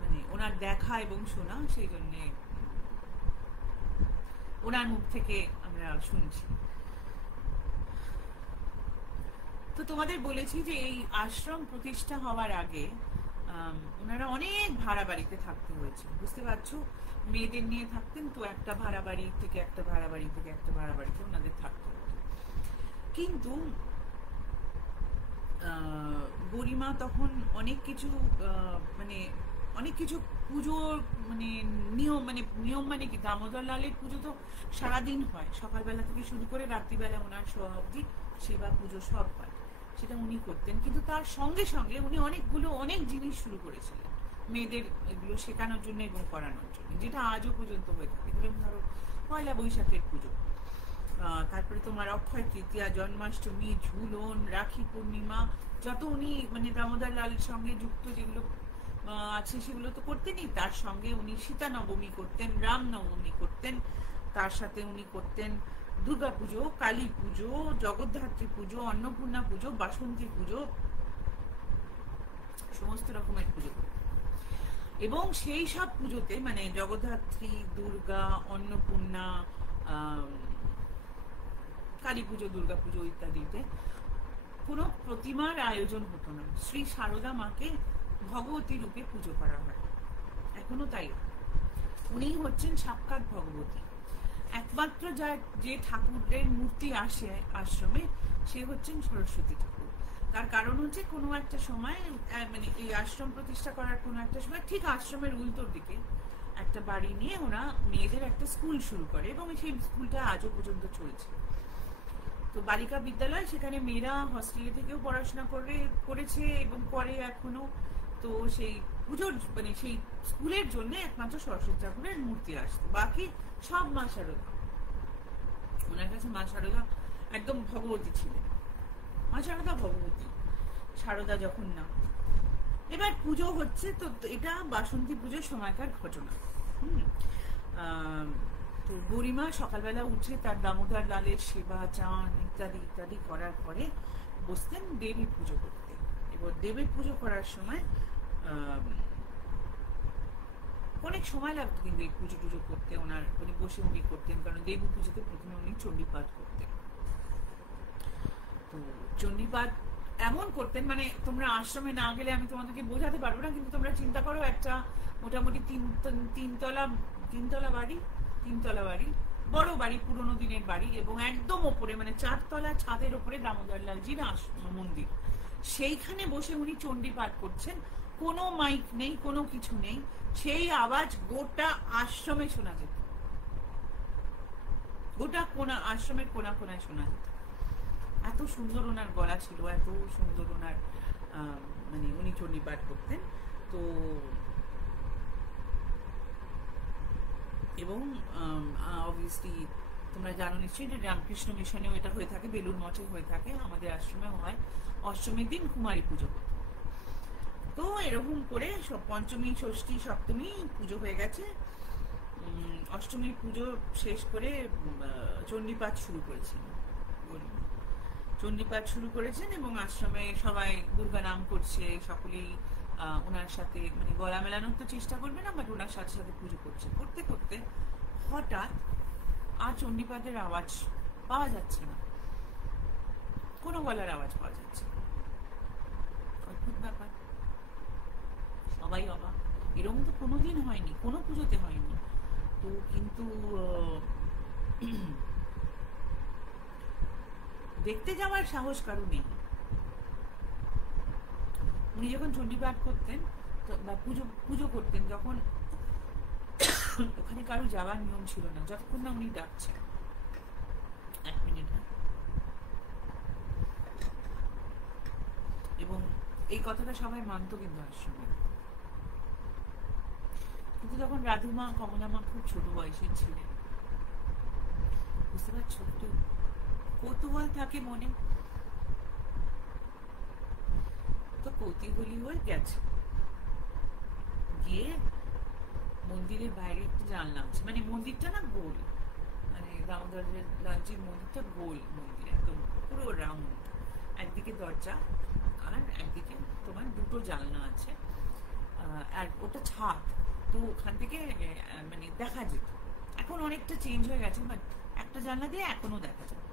মানে ওনার দেখা এবং শোনা, সেই জন্যে ওনার মুখ থেকে আমরা শুনছি। তো তোমাদের বলেছি যে এই আশ্রম প্রতিষ্ঠা হওয়ার আগে ওনারা অনেক ভাড়া বাড়িতে থাকতে হয়েছে, বুঝতে পারছো, মেয়েদের নিয়ে থাকতেন, তো একটা ভাড়া বাড়ি থেকে একটা ভাড়া বাড়ি থেকে একটা ভাড়া বাড়িতে ওনাদের থাকতে হতো। কিন্তু গরিমা তখন অনেক কিছু মানে অনেক কিছু পুজোর মানে নিয়ম মানে কি, দামোদর লালের পুজো তো সারাদিন হয়, সকালবেলা থেকে শুরু করে রাত্রিবেলা ওনার শোয়া অবধি সেবা পুজো সব হয়, সেটা উনি করতেন। কিন্তু তার সঙ্গে সঙ্গে উনি অনেক জিনিস শুরু করেছিলেন মেয়েদের এগুলো শেখানোর জন্য এবং করানোর জন্য, যেটা আজও পর্যন্ত হয়ে থাকে। যেরকম ধরো পয়লা বৈশাখের পুজো, তারপরে তোমার অক্ষয় তৃতীয়া, জন্মাষ্টমী, ঝুলন, রাখি পূর্ণিমা, যত উনি মানে দামোদর লালের সঙ্গে যুক্ত যেগুলো আছে সেগুলো তো করতেনই, তার সঙ্গে উনি সীতা নবমী করতেন, রাম নবমী করতেন, তার সাথে উনি করতেন দুর্গা পুজো, কালী পুজো, জগদ্ধাত্রী পুজো, অন্নপূর্ণা পুজো, বাসন্তী পুজো, সমস্ত রকমের পুজো। এবং সেই সব পুজোতে মানে জগদ্ধাত্রী, দুর্গা, অন্নপূর্ণা, কালী পুজো, দুর্গা পুজো ইত্যাদিতে কোনো প্রতিমার আয়োজন হতো না, শ্রী সারদা মাকে ভগবতী রূপে পুজো করা হয়, এখনো তাই। উনি হচ্ছেন সাক্ষাৎ ভগবতী। একমাত্র যে ঠাকুরের মূর্তি আসে আশ্রমে, সে হচ্ছেন সরস্বতী ঠাকুর। তার কারণ হচ্ছে কোনো একটা সময় মানে এই আশ্রম প্রতিষ্ঠা করার কোনো একটা সময় ঠিক আশ্রমের উল্টোর দিকে একটা বাড়ি নিয়ে ওরা মেয়েদের একটা স্কুল শুরু করে, এবং সেই স্কুলটা আজও পর্যন্ত চলছে। তো বালিকা বিদ্যালয়, সেখানে মেয়েরা হস্টেলে থেকেও পড়াশোনা করেছে এবং করে এখনো। তো সেই পুজোর মানে সেই স্কুলের জন্য একমাত্র সরস্বতী ঠাকুরের মূর্তি আসতো, বাকি সব মা শারদা। ওনার কাছে মা শারদা একদম ভগবতী ছিলেন, মা সারদা ভগবতী, সারদা যখন না। এবার পুজো হচ্ছে, তো এটা বাসন্তী পুজোর সময়কার ঘটনা। তো গরিমা সকালবেলা উঠে তার দামোদর লালের সেবা, চান ইত্যাদি ইত্যাদি করার পরে বসতেন দেবী পুজো করতে। এবার দেবী পুজো করার সময় অনেক সময় লাগতো কিন্তু এই পুজো টুজো করতে, ওনার উনি বসে উনি করতেন, কারণ দেবী পুজোতে প্রথমে উনি চণ্ডীপাঠ করতেন। তো চণ্ডীপাঠ এমন করতেন, মানে তোমরা আশ্রমে না গেলে আমি তোমাদেরকে বোঝাতে পারবো না, কিন্তু তোমরা চিন্তা করো একটা মোটামুটি তিনতলা বাড়ি, বড় বাড়ি, পুরোনো দিনের বাড়ি, এবং একদম ওপরে মানে 4 তলা ছাদের ওপরে দামোদর লালজির মন্দির, সেইখানে বসে উনি চণ্ডীপাঠ করছেন। কোনো মাইক নেই, কোনো কিছু নেই, সেই আওয়াজ গোটা আশ্রমে শোনা যেত, গোটা আশ্রমের কোনায় শোনা যেত। এত সুন্দর ওনার গলা ছিল, এত সুন্দর ওনার মানে উনি চণ্ডীপাঠ করতেন। তো এবং অবভিয়াসলি তোমরা জানো নিশ্চয়ই যে রামকৃষ্ণ মিশনেও এটা হয়ে থাকে, বেলুর মঠে হয়ে থাকে, আমাদের আশ্রমেও হয়। অষ্টমীর দিন কুমারী পুজো করতে। তো এরকম করে সব পঞ্চমী, ষষ্ঠী, সপ্তমী পুজো হয়ে গেছে। অষ্টমীর পুজো শেষ করে চণ্ডীপাঠ শুরু করেছেন, চণ্ডীপাঠ শুরু করেছেন এবং আশ্রমে সবাই দুর্গা নাম করছে, সকলেই ওনার সাথে মানে গলা মেলানোর তো চেষ্টা করবে না, বাট ওনার সাথে সাথে পুজো করছে। করতে করতে হঠাৎ আর চণ্ডীপাঠের আওয়াজ পাওয়া যাচ্ছে না, কোনো গলার আওয়াজ পাওয়া যাচ্ছে না। অদ্ভুত ব্যাপার, সবাই অবাক, এরকম তো কোনোদিন হয়নি, কোনো পুজোতে হয়নি। তো কিন্তু দেখতে যাওয়ার সাহস কারো নেই। উনি যখন চণ্ডীপাঠ করতেন বা পুজো করতেন, যখন ওখানে কারো যাওয়ার নিয়ম ছিল না, যতক্ষণ না উনি ডাকছেন। 1 মিনিট। এবং এই কথাটা সবাই মানত কিন্তু আশ্রমে। কিন্তু তখন রাধুমা, কমলামা খুব ছোট বয়সের ছিলেন, বুঝতে পারছো, একটু কৌতূহল থাকে মনে, তো কৌতূহলী হয়ে গেছে। গিয়ে মন্দিরের বাইরে একটু জানলা আছে, মানে মন্দিরটা না গোল, মানে দামোদর লালজির মন্দিরটা গোল মন্দির, একদম পুরো রাউন্ড, একদিকে দরজা আর একদিকে তোমার 2টো জানলা আছে, আর ওটা ছাদ, তো ওখান থেকে মানে দেখা যেত। এখন অনেকটা চেঞ্জ হয়ে গেছে, বাট একটা জানলা দিয়ে এখনো দেখা যায়,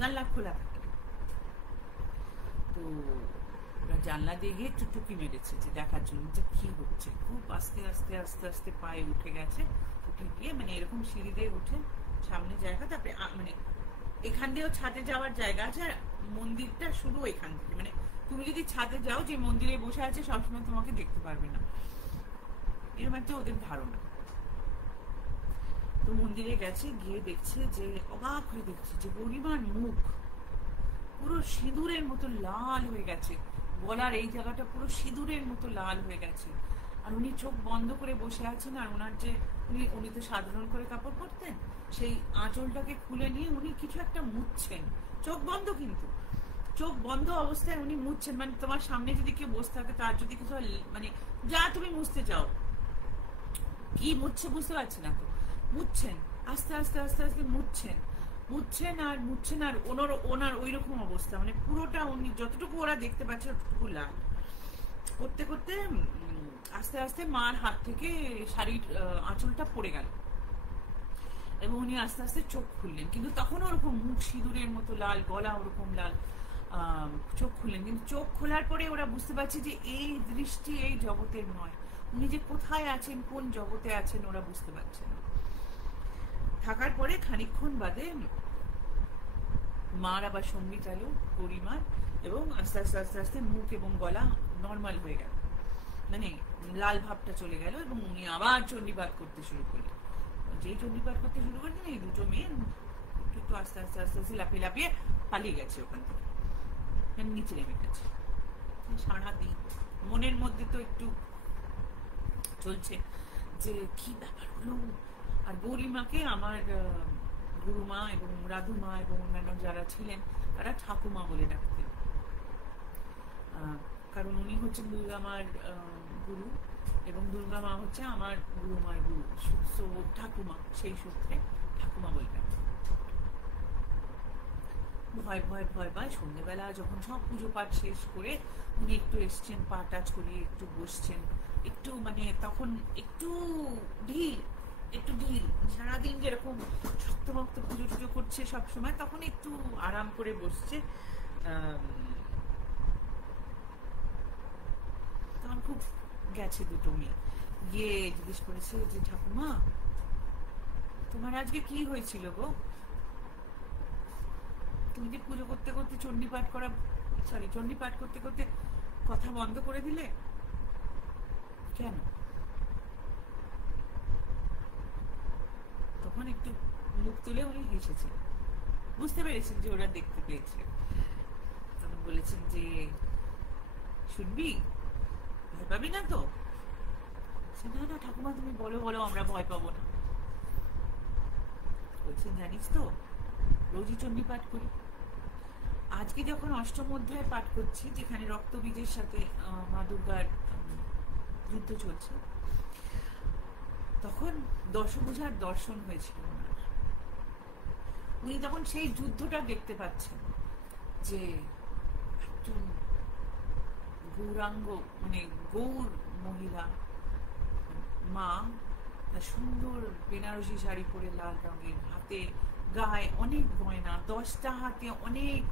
জানলা খোলা থাকে। তো জানলা দিয়ে গিয়ে টুকটুকি মেরেছে যে দেখার জন্য যে কি হচ্ছে। খুব আস্তে আস্তে আস্তে আস্তে পায়ে উঠে গেছে, উঠে গিয়ে মানে এরকম সিঁড়ি দিয়ে উঠে সামনে জায়গা, তারপরে মানে এখান দিয়েও ছাদে যাওয়ার জায়গা আছে, আর মন্দিরটা শুরু এখান থেকে, মানে তুমি যদি ছাদে যাও, যে মন্দিরে বসে আছে সবসময় তোমাকে দেখতে পারবে না, এরকম একটা ওদের ধারণা। তো মন্দিরে গেছে, গিয়ে দেখছে যে অবাক হয়ে দেখছে যে গরিমার মুখ পুরো সিঁদুরের মতো লাল হয়ে গেছে, গলার এই জায়গাটা পুরো সিঁদুরের মতো লাল হয়ে গেছে, আর উনি চোখ বন্ধ করে বসে আছেন। আর ওনার যে উনি তো সাধারণ করে কাপড় পরতেন, সেই আঁচলটাকে খুলে নিয়ে উনি কিছু একটা মুছছেন, চোখ বন্ধ, কিন্তু চোখ বন্ধ অবস্থায় উনি মুছছেন। মানে তোমার সামনে যদি কেউ বসে থাকে, তার যদি কিছু মানে যা তুমি মুছতে চাও, কি মুছছে বুঝতে পারছি না, তো মুছছেন, আস্তে আস্তে আস্তে আস্তে মুছছেন আর ওনার ওই রকম অবস্থা, মানে পুরোটা উনি যতটুকু ওরা দেখতে পাচ্ছে ততটুকু লাল। করতে করতে আস্তে আস্তে মার হাত থেকে শাড়ির আঁচলটা পড়ে গেল এবং উনি আস্তে আস্তে চোখ খুললেন, কিন্তু তখন ওরকম মুখ সিঁদুরের মতো লাল, গলা ওরকম লাল। চোখ খুললেন, কিন্তু চোখ খোলার পরে ওরা বুঝতে পারছে যে এই দৃষ্টি এই জগতের নয়, উনি যে কোথায় আছেন, কোন জগতে আছেন ওরা বুঝতে পারছে না। থাকার পরে খানিকক্ষণ বাদে মার আবার সঙ্গীত এলো, গরিমার, এবং আস্তে আস্তে আস্তে আস্তে মুখ এবং গলা নর্মাল হয়ে গেল, মানে লাল ভাবটা চলে গেল, এবং উনি আবার চণ্ডীপাঠ করতে শুরু করলেন। যেই চণ্ডীপাঠ করতে শুরু করলেন, এই 2টো মেয়ে একটু আস্তে আস্তে আস্তে আস্তে লাফিয়ে লাফিয়ে পালিয়ে গেছে ওখান থেকে, নিচে নেমে গেছে। সারাদিন মনের মধ্যে তো একটু চলছে যে কি ব্যাপার হলো। আর গৌরীমাকে, আমার গুরুমা এবং রাধুমা এবং অন্যান্য যারা ছিলেন তারা ঠাকুমা বলে ডাকতেন, কারণ উনি হচ্ছেন দুর্গা মার গুরু এবং দুর্গা মা হচ্ছে আমার গুরুমার গুরু, সো ঠাকুমা সেই সূত্রে ঠাকুমা বলে ডাকতেন। ভয় ভয় ভয় ভয় সন্ধ্যেবেলা যখন সব পুজো পাঠ শেষ করে উনি একটু এসছেন, পা টাচ করিয়ে একটু বসছেন, একটু মানে তখন একটু ঢিল সারাদিন যেরকম শক্তভক্ত পুজো টুজো করছে সবসময়, তখন একটু আরাম করে বসছে। তখন খুব গেছে দুটো মেয়ে গিয়ে জিজ্ঞেস করেছে যে ঠাকুমা তোমার আজকে কি হয়েছিল গো, তুমি যে পুজো করতে করতে চণ্ডী পাঠ করতে করতে কথা বন্ধ করে দিলে কেন? তখন একটু মুখ তুলে উনি হেসেছেন, বুঝতে পেরেছেন যে ওরা দেখতে পেয়েছে। তখন বলেছেন যে শুনবি, ভয় পাবি না তো? না না ঠাকুমা তুমি বলো বলো, আমরা ভয় পাবো না। বলছেন জানিস তো রোজই চণ্ডী পাঠ করি, আজকে যখন অষ্টম অধ্যায় পাঠ করছি যেখানে রক্তবীজের সাথে মা দুর্গার যুদ্ধ চলছে, তখন দশভুজার দর্শন হয়েছিল ওনার। উনি তখন সেই যুদ্ধটা দেখতে পাচ্ছেন যে একজন গৌরাঙ্গ মানে গৌর মহিলা মা সুন্দর বেনারসি শাড়ি পরে লাল রঙের, হাতে গায়ে অনেক গয়না, 10টা হাতে অনেক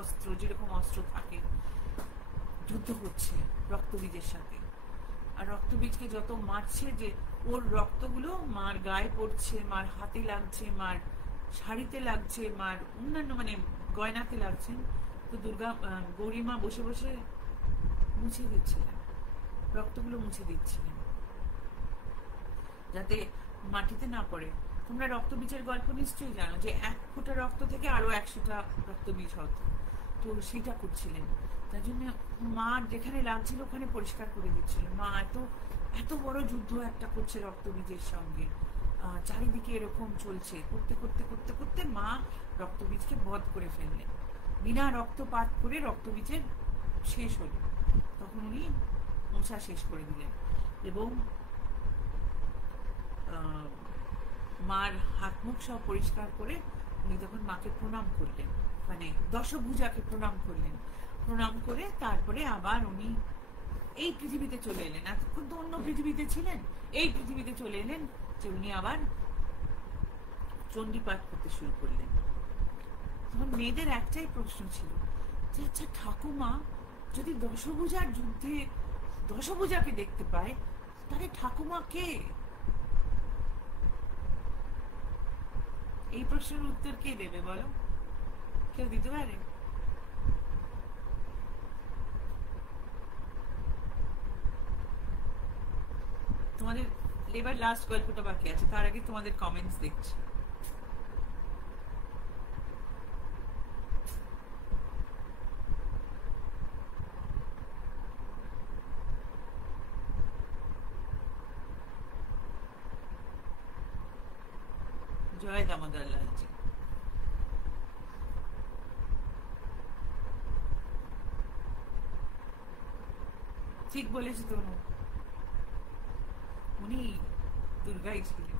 অস্ত্র, যেরকম অস্ত্র থাকে, যুদ্ধ করছে রক্তবীজের সাথে। আর রক্তবীজকে যত মারছে যে ওর রক্তগুলো মার গায়ে পড়ছে, মার হাতে লাগছে, মার শাড়িতে লাগছে, মার অন্যান্য মানে গয়নাতে লাগছে। তো গৌরীমা বসে বসে মুছে দিচ্ছিলেন, রক্তগুলো মুছে দিচ্ছিলেন যাতে মাটিতে না পড়ে। তোমরা রক্তবীজের গল্প নিশ্চয়ই জানো যে 1 ফোঁটা রক্ত থেকে আরো 100টা রক্তবীজ হতো, তো সেটা করছিলেন। তার জন্য মা যেখানে লাগছিল ওখানে পরিষ্কার করে দিচ্ছিল। মা এত বড় যুদ্ধ একটা করছে রক্তবীজের সঙ্গে, চারিদিকে এরকম চলছে, করতে করতে করতে করতে মা রক্তবীজকে বধ করে ফেললেন, বিনা রক্তপাত করে রক্তবীজের শেষ হল। তখন উনি মোছা শেষ করে দিলেন এবং মার হাত মুখ সব পরিষ্কার করে উনি তখন মাকে প্রণাম করলেন, মানে দশভুজাকে প্রণাম করলেন। প্রণাম করে তারপরে আবার উনি এই পৃথিবীতে চলে এলেন। এতক্ষণ তো অন্য পৃথিবীতে ছিলেন, এই পৃথিবীতে চলে এলেন যে উনি আবার চণ্ডী পাঠ করতে শুরু করলেন। তখন মেয়েদের একটাই প্রশ্ন ছিল যে আচ্ছা ঠাকুমা যদি দশভুজার যুদ্ধে দশভুজাকে দেখতে পায় তাহলে ঠাকুমা কে? এই প্রশ্নের উত্তর কে দেবে বলো? কেউ দিতে পারে? তোমাদের এবার লাস্ট গল্পটা বাকি আছে, তার আগে তোমাদের কমেন্টস দেখছি। জয় দামোদর লালজি। ঠিক বলেছি তো, উনি দুর্গাই ছিলেন।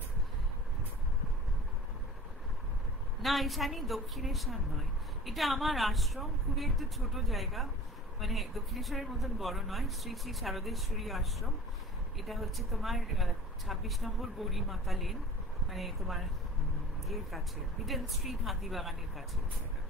না, ঈশানী দক্ষিণেশ্বর নয়, এটা আমার আশ্রম, খুবই একটা ছোট জায়গা, মানে দক্ষিণেশ্বরের মতন বড় নয়। শ্রী শ্রী শারদেশ্বরী আশ্রম। এটা হচ্ছে তোমার 26 নম্বর গৌরী মাতা লেন, মানে তোমার ইয়ের কাছে, হিডেন স্ট্রিট, হাতিবাগানের কাছে জায়গাটা।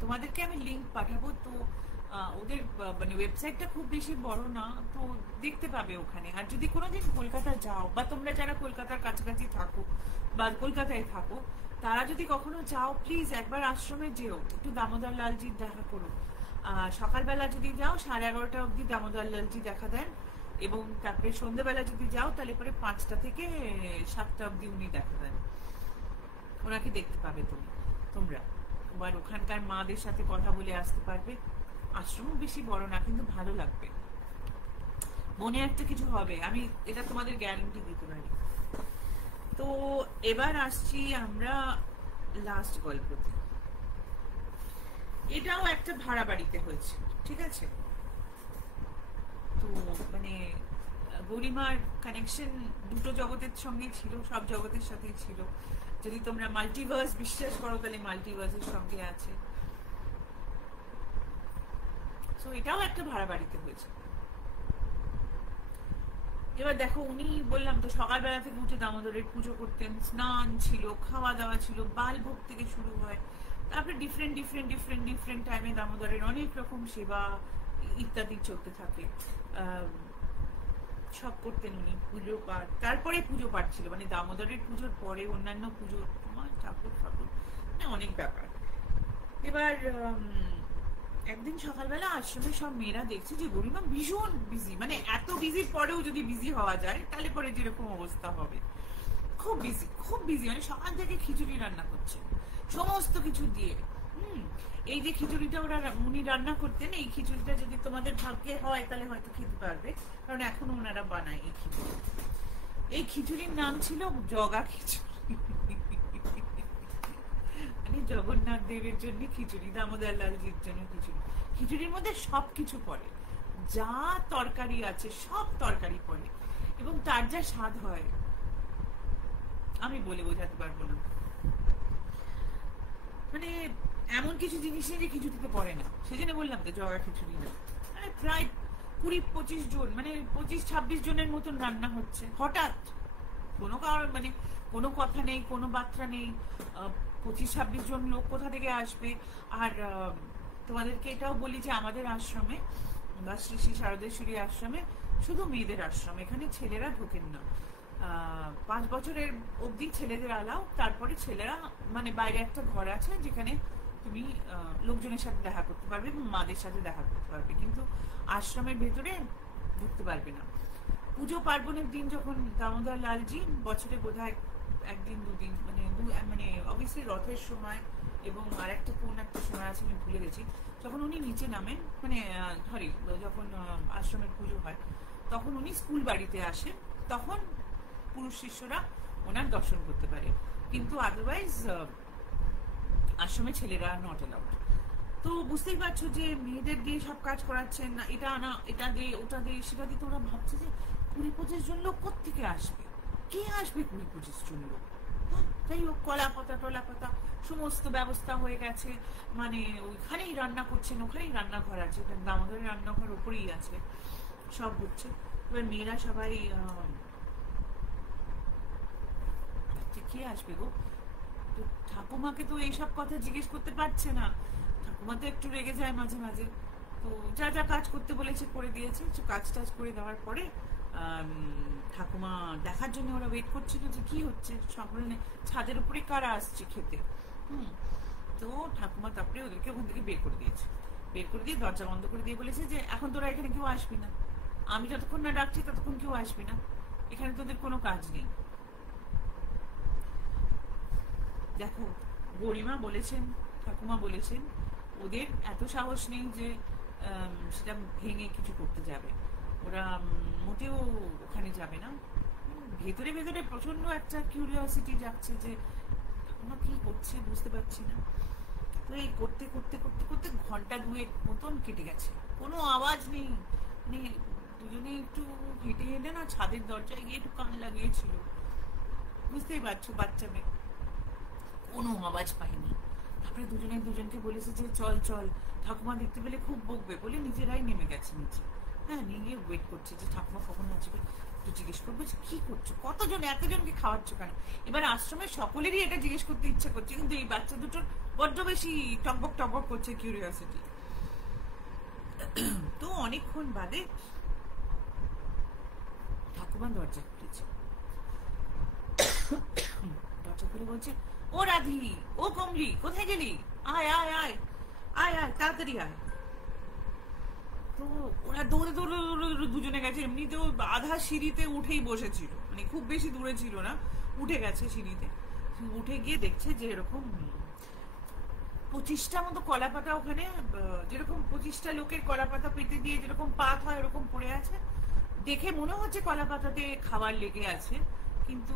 তোমাদেরকে আমি লিংক পাঠাবো, তো ওদের মানে ওয়েবসাইটটা খুব বেশি বড় না, তো দেখতে পাবে ওখানে। আর যদি কোনোদিন কলকাতা যাও, বা তোমরা যারা কলকাতার কাছাকাছি থাকো বা কলকাতায় থাকো, তারা যদি কখনো যাও প্লিজ একবার আশ্রমে যেও, একটু দামোদর লালজির দেখা করো। সকালবেলা যদি যাও 11:30 অবধি দামোদর লালজি দেখা দেন, এবং তারপরে সন্ধ্যেবেলা যদি যাও তাহলে পরে 5টা থেকে 7টা অব্দি উনি দেখাবেন, ওনাকে দেখতে পাবে তোমরা। আবার ওখানকার মাদের সাথে কথা বলে আসতে পারবে। আশ্রম বেশি বড় না, কিন্তু ভালো লাগবে, মনে একটা কিছু হবে, আমি এটা তোমাদের গ্যারান্টি দিতে পারি। তো এবার আসছি আমরা লাস্ট গল্পতে। এটাও একটা ভাড়া বাড়িতে হয়েছে, ঠিক আছে। তো মানে গরিমার কানেকশন দুটো জগতের সঙ্গেই ছিল, সব জগতের সাথেই ছিল। যদি তোমরা মাল্টিভার্স বিশ্বাস করো তাহলে মাল্টিভার্সের সঙ্গে আছে। তো এটাও একটা ভাড়া বাড়িতে হয়েছে। এবার দেখো, উনি বললাম তো সকালবেলা থেকে উঠে দামোদরের পুজো করতেন, স্নান ছিল, খাওয়া দাওয়া ছিল, বাল ভোগ থেকে শুরু হয়, তারপরে ডিফারেন্ট ডিফারেন্ট ডিফারেন্ট ডিফারেন্ট টাইমে দামোদরের অনেক রকম সেবা ইত্যাদি চলতে থাকে। সব করতেন উনি, পুজো পাঠ, তারপরে পুজো পাঠ ছিল, মানে দামোদরের পুজোর পরে অন্যান্য পুজো, ঠাকুর ঠাকুর, মানে অনেক ব্যাপার। এবার একদিন সকালবেলা আশ্রমে সব মেয়েরা দেখছে যে গরিমা ভীষণ বিজি, মানে এত বিজির পরেও যদি বিজি হওয়া যায় তাহলে পরে যেরকম অবস্থা হবে, খুব বিজি খুব বিজি, মানে সকাল থেকে খিচুড়ি রান্না করছে সমস্ত কিছু দিয়ে। এই যে খিচুড়িটা ওরা উনি রান্না করতেন, এই খিচুড়িটা যদি তোমাদের ভাগ্যে হয় তাহলে হয়তো খেতে পারবে, কারণ এখনো ওনারা বানায় এই খিচুড়ি। এই খিচুড়ির নাম ছিল জগা খিচুড়ি, মানে জগন্নাথ দেবের জন্য খিচুড়ি, দামোদর লালজির জন্য খিচুড়ি। খিচুড়ির মধ্যে সবকিছু পড়ে, যা তরকারি আছে সব তরকারি পড়ে, এবং তার যা স্বাদ হয় আমি বলে বোঝাতে পারবো না। মানে এমন কিছু জিনিস নেই যে খিচুড়িতে পড়ে না, সেজন্য বললাম তো জগা খিচুড়ি না। মানে প্রায় 20-25 জন, মানে 25-26 জনের মতন রান্না হচ্ছে হঠাৎ, কোনো কারণ মানে কোনো কথা নেই, কোনো বার্তা নেই। 25-26 জন লোক কোথা থেকে আসবে? আর তোমাদেরকে এটাও বলি যে আমাদের আশ্রমে বা শ্রী শ্রী শারদেশ্বরী আশ্রমে শুধু মেয়েদের আশ্রম, এখানে ছেলেরা ঢোকেন না। 5 বছরের অবধি ছেলেদের আলাও, তারপরে ছেলেরা মানে বাইরে একটা ঘর আছে যেখানে তুমি লোকজনের সাথে দেখা করতে পারবে এবং মাদের সাথে দেখা করতে পারবে, কিন্তু আশ্রমের ভেতরে ঢুকতে পারবে না। পুজো পার্বণের দিন যখন দামোদর লালজি বছরে বোধহয় 1-2 দিন, মানে অবভিয়াসলি রথের সময় এবং আর একটা কোন একটা সময় আছে আমি ভুলে গেছি, যখন উনি নিচে নামেন, মানে সরি যখন আশ্রমের পুজো হয় তখন উনি স্কুল বাড়িতে আসেন, তখন পুরুষ শিষ্যরা ওনার দর্শন করতে পারে, কিন্তু আদারওয়াইজ আশ্রমে ছেলেরা নট অ্যালাউড। তো বুঝতেই পারছো যে মেয়েদের দিয়ে সব কাজ করাচ্ছেন না, এটা আনা, এটা দিয়ে ওটা দিয়ে সেটা দিয়ে, তোমরা ভাবছে যে 20-25 জন লোক কোত্থেকে আসবে, কে আসবে 20-25 জন লোক? যাই হোক, কলা পাতা টলা পাতা সমস্ত ব্যবস্থা হয়ে গেছে, মানে ওইখানেই রান্না করছেন, ওখানেই রান্নাঘর আছে, দামোদরের রান্নাঘর ওপরেই আছে, সব হচ্ছে। এবার মেয়েরা সবাই কে আসবে গো? তো ঠাকুমাকে তো এইসব কথা জিজ্ঞেস করতে পারছে না, ঠাকুমা তো একটু রেগে যায় মাঝে মাঝে। তো যা যা কাজ করতে বলেছে করে দিয়েছে, কাজ টাজ করে দেওয়ার পরে ঠাকুমা দেখার জন্য ওরা ওয়েট করছিল যে কি হচ্ছে, সকলে ছাদের উপরে কারা আসছে খেতে। তো ঠাকুমা তারপরে ওদেরকে ওখান থেকে বের করে দিয়েছে, বের করে দিয়ে দরজা বন্ধ করে দিয়ে বলেছে যে এখন তোরা এখানে কেউ আসবি না, আমি যতক্ষণ না ডাকছি ততক্ষণ কেউ আসবি না, এখানে তোদের কোনো কাজ নেই। দেখো, গরিমা বলেছেন, ঠাকুমা বলেছেন, ওদের এত সাহস নেই যে সেটা ভেঙে কিছু করতে যাবে, ওরা মোটেও ওখানে যাবে না। ভেতরে ভেতরে প্রচন্ড একটা কিউরিওসিটি যাচ্ছে যে ঠাকুমা কি করছে বুঝতে পারছি না। তো এই করতে করতে করতে করতে 1-2 মতন কেটে গেছে, কোনো আওয়াজ নেই, মানে দুজনে একটু হেঁটে হেঁটে না ছাদের দরজায় গিয়ে একটু কান লাগিয়েছিল, বুঝতেই পারছো বাচ্চা মেয়ে, কোনো আওয়াজ পাইনি। তারপরে দুজনে দুজনকে বলেছে যে চল চল, ঠাকুমা দেখতে পেলে খুব বকবে বলে নিজেরাই নেমে গেছে নিচে। হ্যাঁ, নিয়ে ওয়েট করছে যে ঠাকুমা কখন আসবে, একটু জিজ্ঞেস করবো যে কি করছো, কতজন এতজনকে খাওয়াচ্ছ কেন। এবার আশ্রমের সকলেরই এটা জিজ্ঞেস করতে ইচ্ছা করছে, কিন্তু এই বাচ্চা দুটোর বড্ড বেশি টকবক টকবক করছে কিউরিওসিটি। তো অনেকক্ষণ বাদে ঠাকুমা দরজা খুলেছে, দরজা খুলে বলছে, ও রাধি, ও কমলি, কোথায় গেলি, আয় আয় আয় আয় আয়, তাড়াতাড়ি আয়। তো ওরা দৌড়ে দৌড়ে দৌড়ে দৌড়ে দুজনে গেছে, এমনিতেও আধা সিঁড়িতে উঠেই বসেছিল, মানে খুব বেশি দূরে ছিল না, উঠে গেছে সিঁড়িতে। উঠে গিয়ে দেখছে যে এরকম 25টা মতো কলা পাতা ওখানে, যেরকম 25টা লোকের কলা পাতা পেতে দিয়ে যেরকম পাত হয় ওরকম পড়ে আছে। দেখে মনে হচ্ছে কলা পাতাতে খাবার লেগে আছে, কিন্তু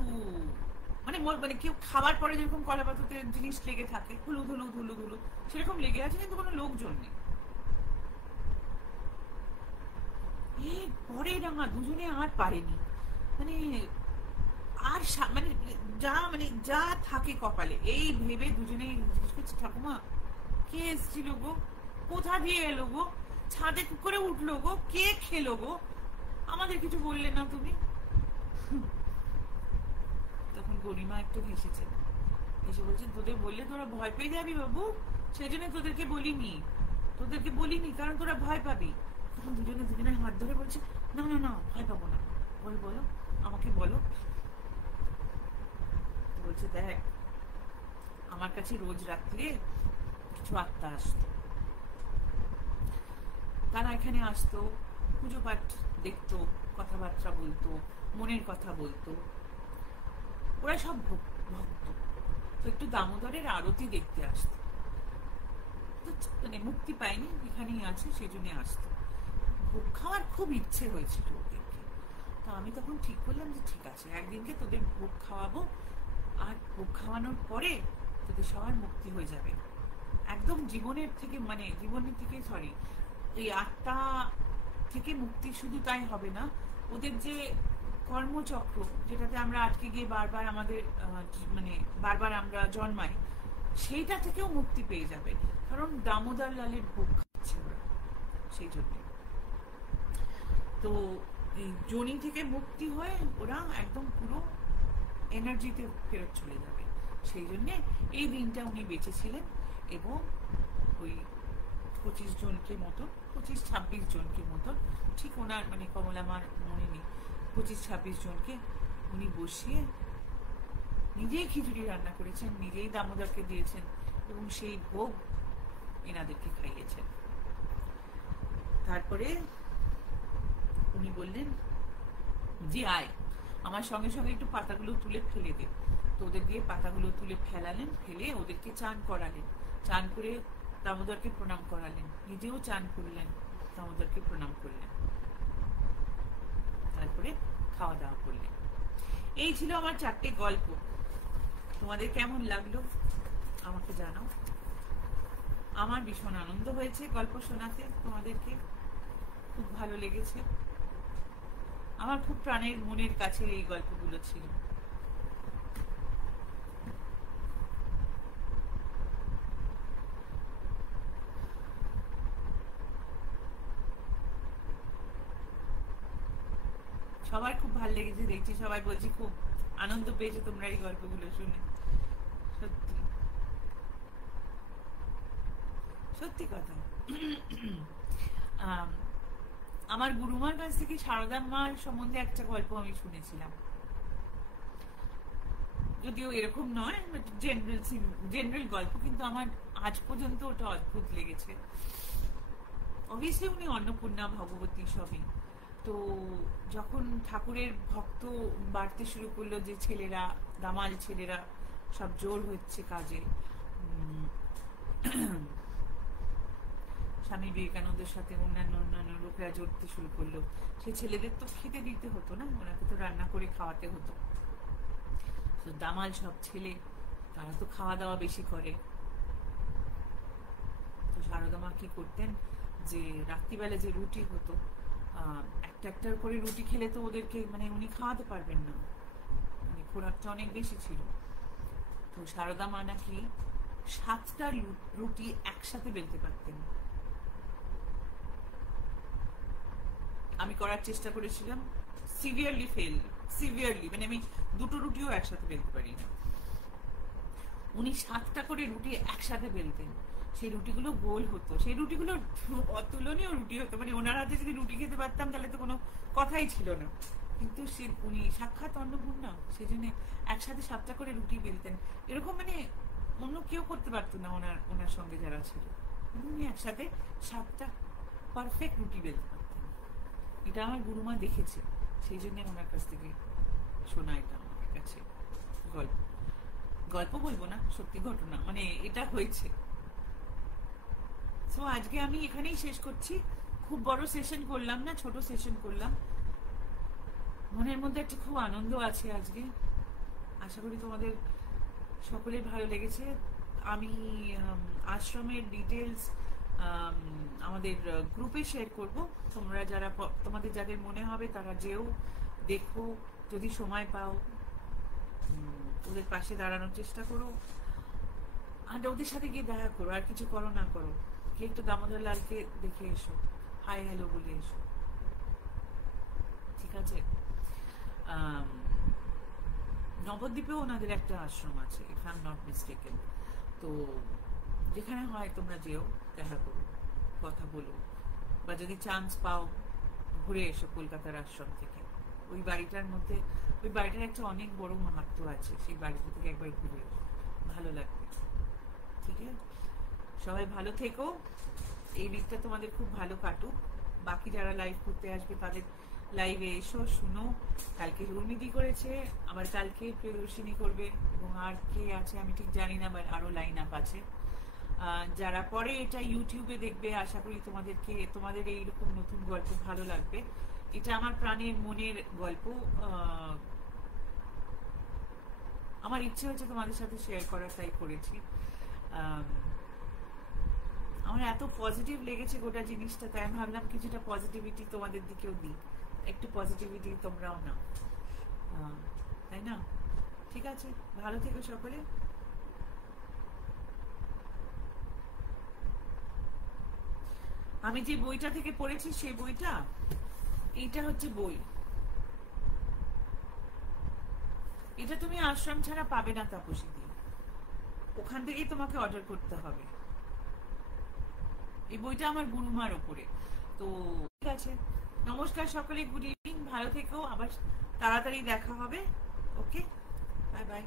মানে মানে কেউ খাবার পরে যেরকম কলা পাতাতে জিনিস লেগে থাকে, ধুলু ধুলু ধুলু ধুলু সেরকম লেগে আছে, কিন্তু কোনো লোকজন নেই। পরে না দুজনে আর পারেনি, মানে আর মানে যা থাকে কপালে এই ভেবে দুজনেই জিজ্ঞেস করছে, ঠাকুমা কে এসেছিল গো, কোথা দিয়ে এলো গো, ছাদে কি করে উঠলো গো, কে খেলো গো, আমাদের কিছু বললে না তুমি? তখন গরিমা একটু হেসেছে, হেসে বলছে, তোদের বললে তোরা ভয় পেয়ে যাবি বাবু, সেই জন্য তোদেরকে বলিনি, কারণ তোরা ভয় পাবি। তখন দুজনের হাত ধরে বলছে, না না না, ভয় পাবো না, বলো আমাকে বলো। বলছে, দেখ আমার কাছে রোজ রাত্রে কিছু আত্মা আসতো, তারা এখানে আসতো, পুজো পাঠ দেখতো, কথাবার্তা বলতো, মনের কথা বলতো, ওরা সব ভক্ত। তো একটু দামোদরের আরতি দেখতে আসতো, মানে মুক্তি পায়নি, এখানেই আছে, সেই জন্য আসতো। ভোগ খাওয়ার খুব ইচ্ছে হয়েছিল ওদেরকে। তো আমি তখন ঠিক করলাম যে ঠিক আছে, একদিনকে তোদের ভোগ খাওয়াবো, আর ভোগ খাওয়ানোর পরে তোদের সবার মুক্তি হয়ে যাবে একদম জীবনের থেকে, সরি, এই আত্মা থেকে মুক্তি। শুধু তাই হবে না, ওদের যে কর্মচক্র যেটাতে আমরা আটকে গিয়ে বারবার বারবার আমরা জন্মাই, সেইটা থেকেও মুক্তি পেয়ে যাবে, কারণ দামোদর লালের ভোগ খাচ্ছে ওরা, সেই জন্য। তো এই যোনি থেকে মুক্তি হয়ে ওরা একদম পুরো এনার্জিতে ফেরত চলে যাবে, সেই জন্যে এই দিনটা উনি বেঁচেছিলেন। এবং ওই 25 জনকে মতো, 25-26 জনকে মতো, ঠিক ওনার মানে কমলামার মনে নেই, 25-26 জনকে উনি বসিয়ে নিজেই খিচুড়ি রান্না করেছেন, নিজেই দামোদরকে দিয়েছেন, এবং সেই ভোগ এনাদেরকে খাইয়েছেন। তারপরে উনি বললেন যে আয় আমার সঙ্গে সঙ্গে একটু পাতাগুলো তুলে ফেলে দে। তো ওদের দিয়ে পাতাগুলো তুলে ফেলালেন, ফেলে ওদেরকে চান করালেন, চান করে দামোদরকে প্রণাম করালেন, নিজেও চান করলেন, দামোদরকে প্রণাম করলেন, তারপরে খাওয়া দাওয়া করলেন। এই ছিল আমার 4টে গল্প। তোমাদের কেমন লাগলো আমাকে জানাও। আমার ভীষণ আনন্দ হয়েছে গল্প শোনাতে তোমাদেরকে, খুব ভালো লেগেছে, আমার খুব প্রাণের মনের কাছে এই গল্পগুলো ছিল। সবার খুব ভালো লেগেছে দেখছি, সবাই বলছি খুব আনন্দ পেয়েছে তোমরা এই গল্পগুলো শুনে। সত্যি সত্যি কথা। আমার গুরুমার কাছ থেকে সারদা মার সম্বন্ধে একটা গল্প আমি শুনেছিলাম, যদিও এরকম নয়, জেনারেল গল্প, কিন্তু আমার আজ পর্যন্ত ওটা অদ্ভুত লেগেছে। অবভিয়াসলি উনি অন্নপূর্ণা, ভগবতী সবই। তো যখন ঠাকুরের ভক্ত বাড়তে শুরু করলো, যে ছেলেরা, দামাল ছেলেরা সব জোর হচ্ছে কাজে, স্বামী বিবেকানন্দের সাথে অন্যান্য লোকেরা জড়তে শুরু করলো, সে ছেলেদের তো খেতে দিতে হতো না, ওনাকে তো রান্না করে খাওয়াতে হতো। তো দামাল সব ছেলে, তারা তো খাওয়া দাওয়া বেশি করে। তো সারদা মা কি করতেন, যে রাত্রিবেলা যে রুটি হতো, একটা করে রুটি খেলে তো ওদেরকে মানে উনি খাওয়াতে পারবেন না, মানে খোরাকটা অনেক বেশি ছিল। তো সারদা মা নাকি 7টা রুটি একসাথে বেলতে পারতেন। আমি করার চেষ্টা করেছিলাম, সিভিয়ারলি, মানে আমি 2টো রুটিও একসাথে বেলতে পারি না। উনি 7টা করে রুটি একসাথে বেলতেন, সেই রুটিগুলো গোল হতো, সেই রুটিগুলো অতুলনীয় রুটি হতো, মানে ওনার হাতে যদি রুটি খেতে পারতাম তাহলে তো কোনো কথাই ছিল না। কিন্তু উনি সাক্ষাৎ অন্নপূর্ণা, সেই জন্য একসাথে 7টা করে রুটি বেলতেন। এরকম মানে অন্য কেউ করতে পারতো না, ওনার সঙ্গে যারা ছিল। উনি একসাথে 7টা পারফেক্ট রুটি বেলতে পারতেন। এটা আমার গুরুমা দেখেছে, সেই জন্য ওনার কাছ থেকে শোনা এটা আমার কাছে গল্প। গল্প বলবো না, সত্যি ঘটনা, মানে এটা হয়েছে। তো আজকে আমি এখানেই শেষ করছি। খুব বড় সেশন করলাম না, ছোট সেশন করলাম। মনের মধ্যে একটা খুব আনন্দ আছে আজকে। আশা করি তোমাদের সকলের ভালো লেগেছে। আমি আশ্রমের ডিটেলস আমাদের গ্রুপে শেয়ার করব। তোমরা যারা, তোমাদের যাদের মনে হবে তারা যেও, দেখো, যদি সময় পাও ওদের পাশে দাঁড়ানোর চেষ্টা করো, আর ওদের সাথে গিয়ে দেখা করো। আর কিছু করো না করো, গিয়ে একটু দামোদর লালকে দেখে এসো, হাই হ্যালো বলে এসো, ঠিক আছে? নবদ্বীপেও ওনাদের একটা আশ্রম আছে, if I am not mistaken. তো যেখানে হয় তোমরা যেও, দেখা করো, কথা বলো, বা যদি চান্স পাও ঘুরে এসো কলকাতার আশ্রম থেকে। ওই বাড়িটার মধ্যে, ওই বাড়িটার একটা অনেক বড় মাহাত্ম্য আছে, সেই বাড়িটা থেকে একবার ঘুরে এসো, ভালো লাগবে। ঠিক আছে, সবাই ভালো থেকো। এই উইকটা তোমাদের খুব ভালো কাটুক। বাকি যারা লাইভ করতে আসবে তাদের লাইভে এসো, শুনো। কালকে রুমিদি করেছে, আবার কালকে প্রিয়দর্শিনী করবে, এবং আর কে আছে আমি ঠিক জানি না, বাট আরো লাইন আপ আছে। যারা পরে এটা ইউটিউবে দেখবে, আশা করি তোমাদের এইরকম নতুন গল্প ভালো লাগবে। এটা আমার প্রাণের মনের গল্প। আমার ইচ্ছে হচ্ছে তোমাদের সাথে শেয়ার করার, তাই করেছি। আমার এত পজিটিভ লেগেছে গোটা জিনিসটা, তাই আমি ভাবলাম কিছুটা পজিটিভিটি তোমাদের দিকেও দিই, একটু পজিটিভিটি তোমরাও নাও, তাই না? ঠিক আছে, ভালো থেকো সকলে। আমি যে বইটা থেকে পড়েছি সেই বইটা, এইটা হচ্ছে বই। এটা তুমি আশ্রম ছাড়া পাবে না তাপসী দি, ওখান থেকেই তোমাকে অর্ডার করতে হবে। এই বইটা আমার গুরুমার ওপরে। তো ঠিক আছে, নমস্কার সকলে, গুড ইভিনিং, ভালো থেকো, আবার তাড়াতাড়ি দেখা হবে। ওকে, বাই বাই।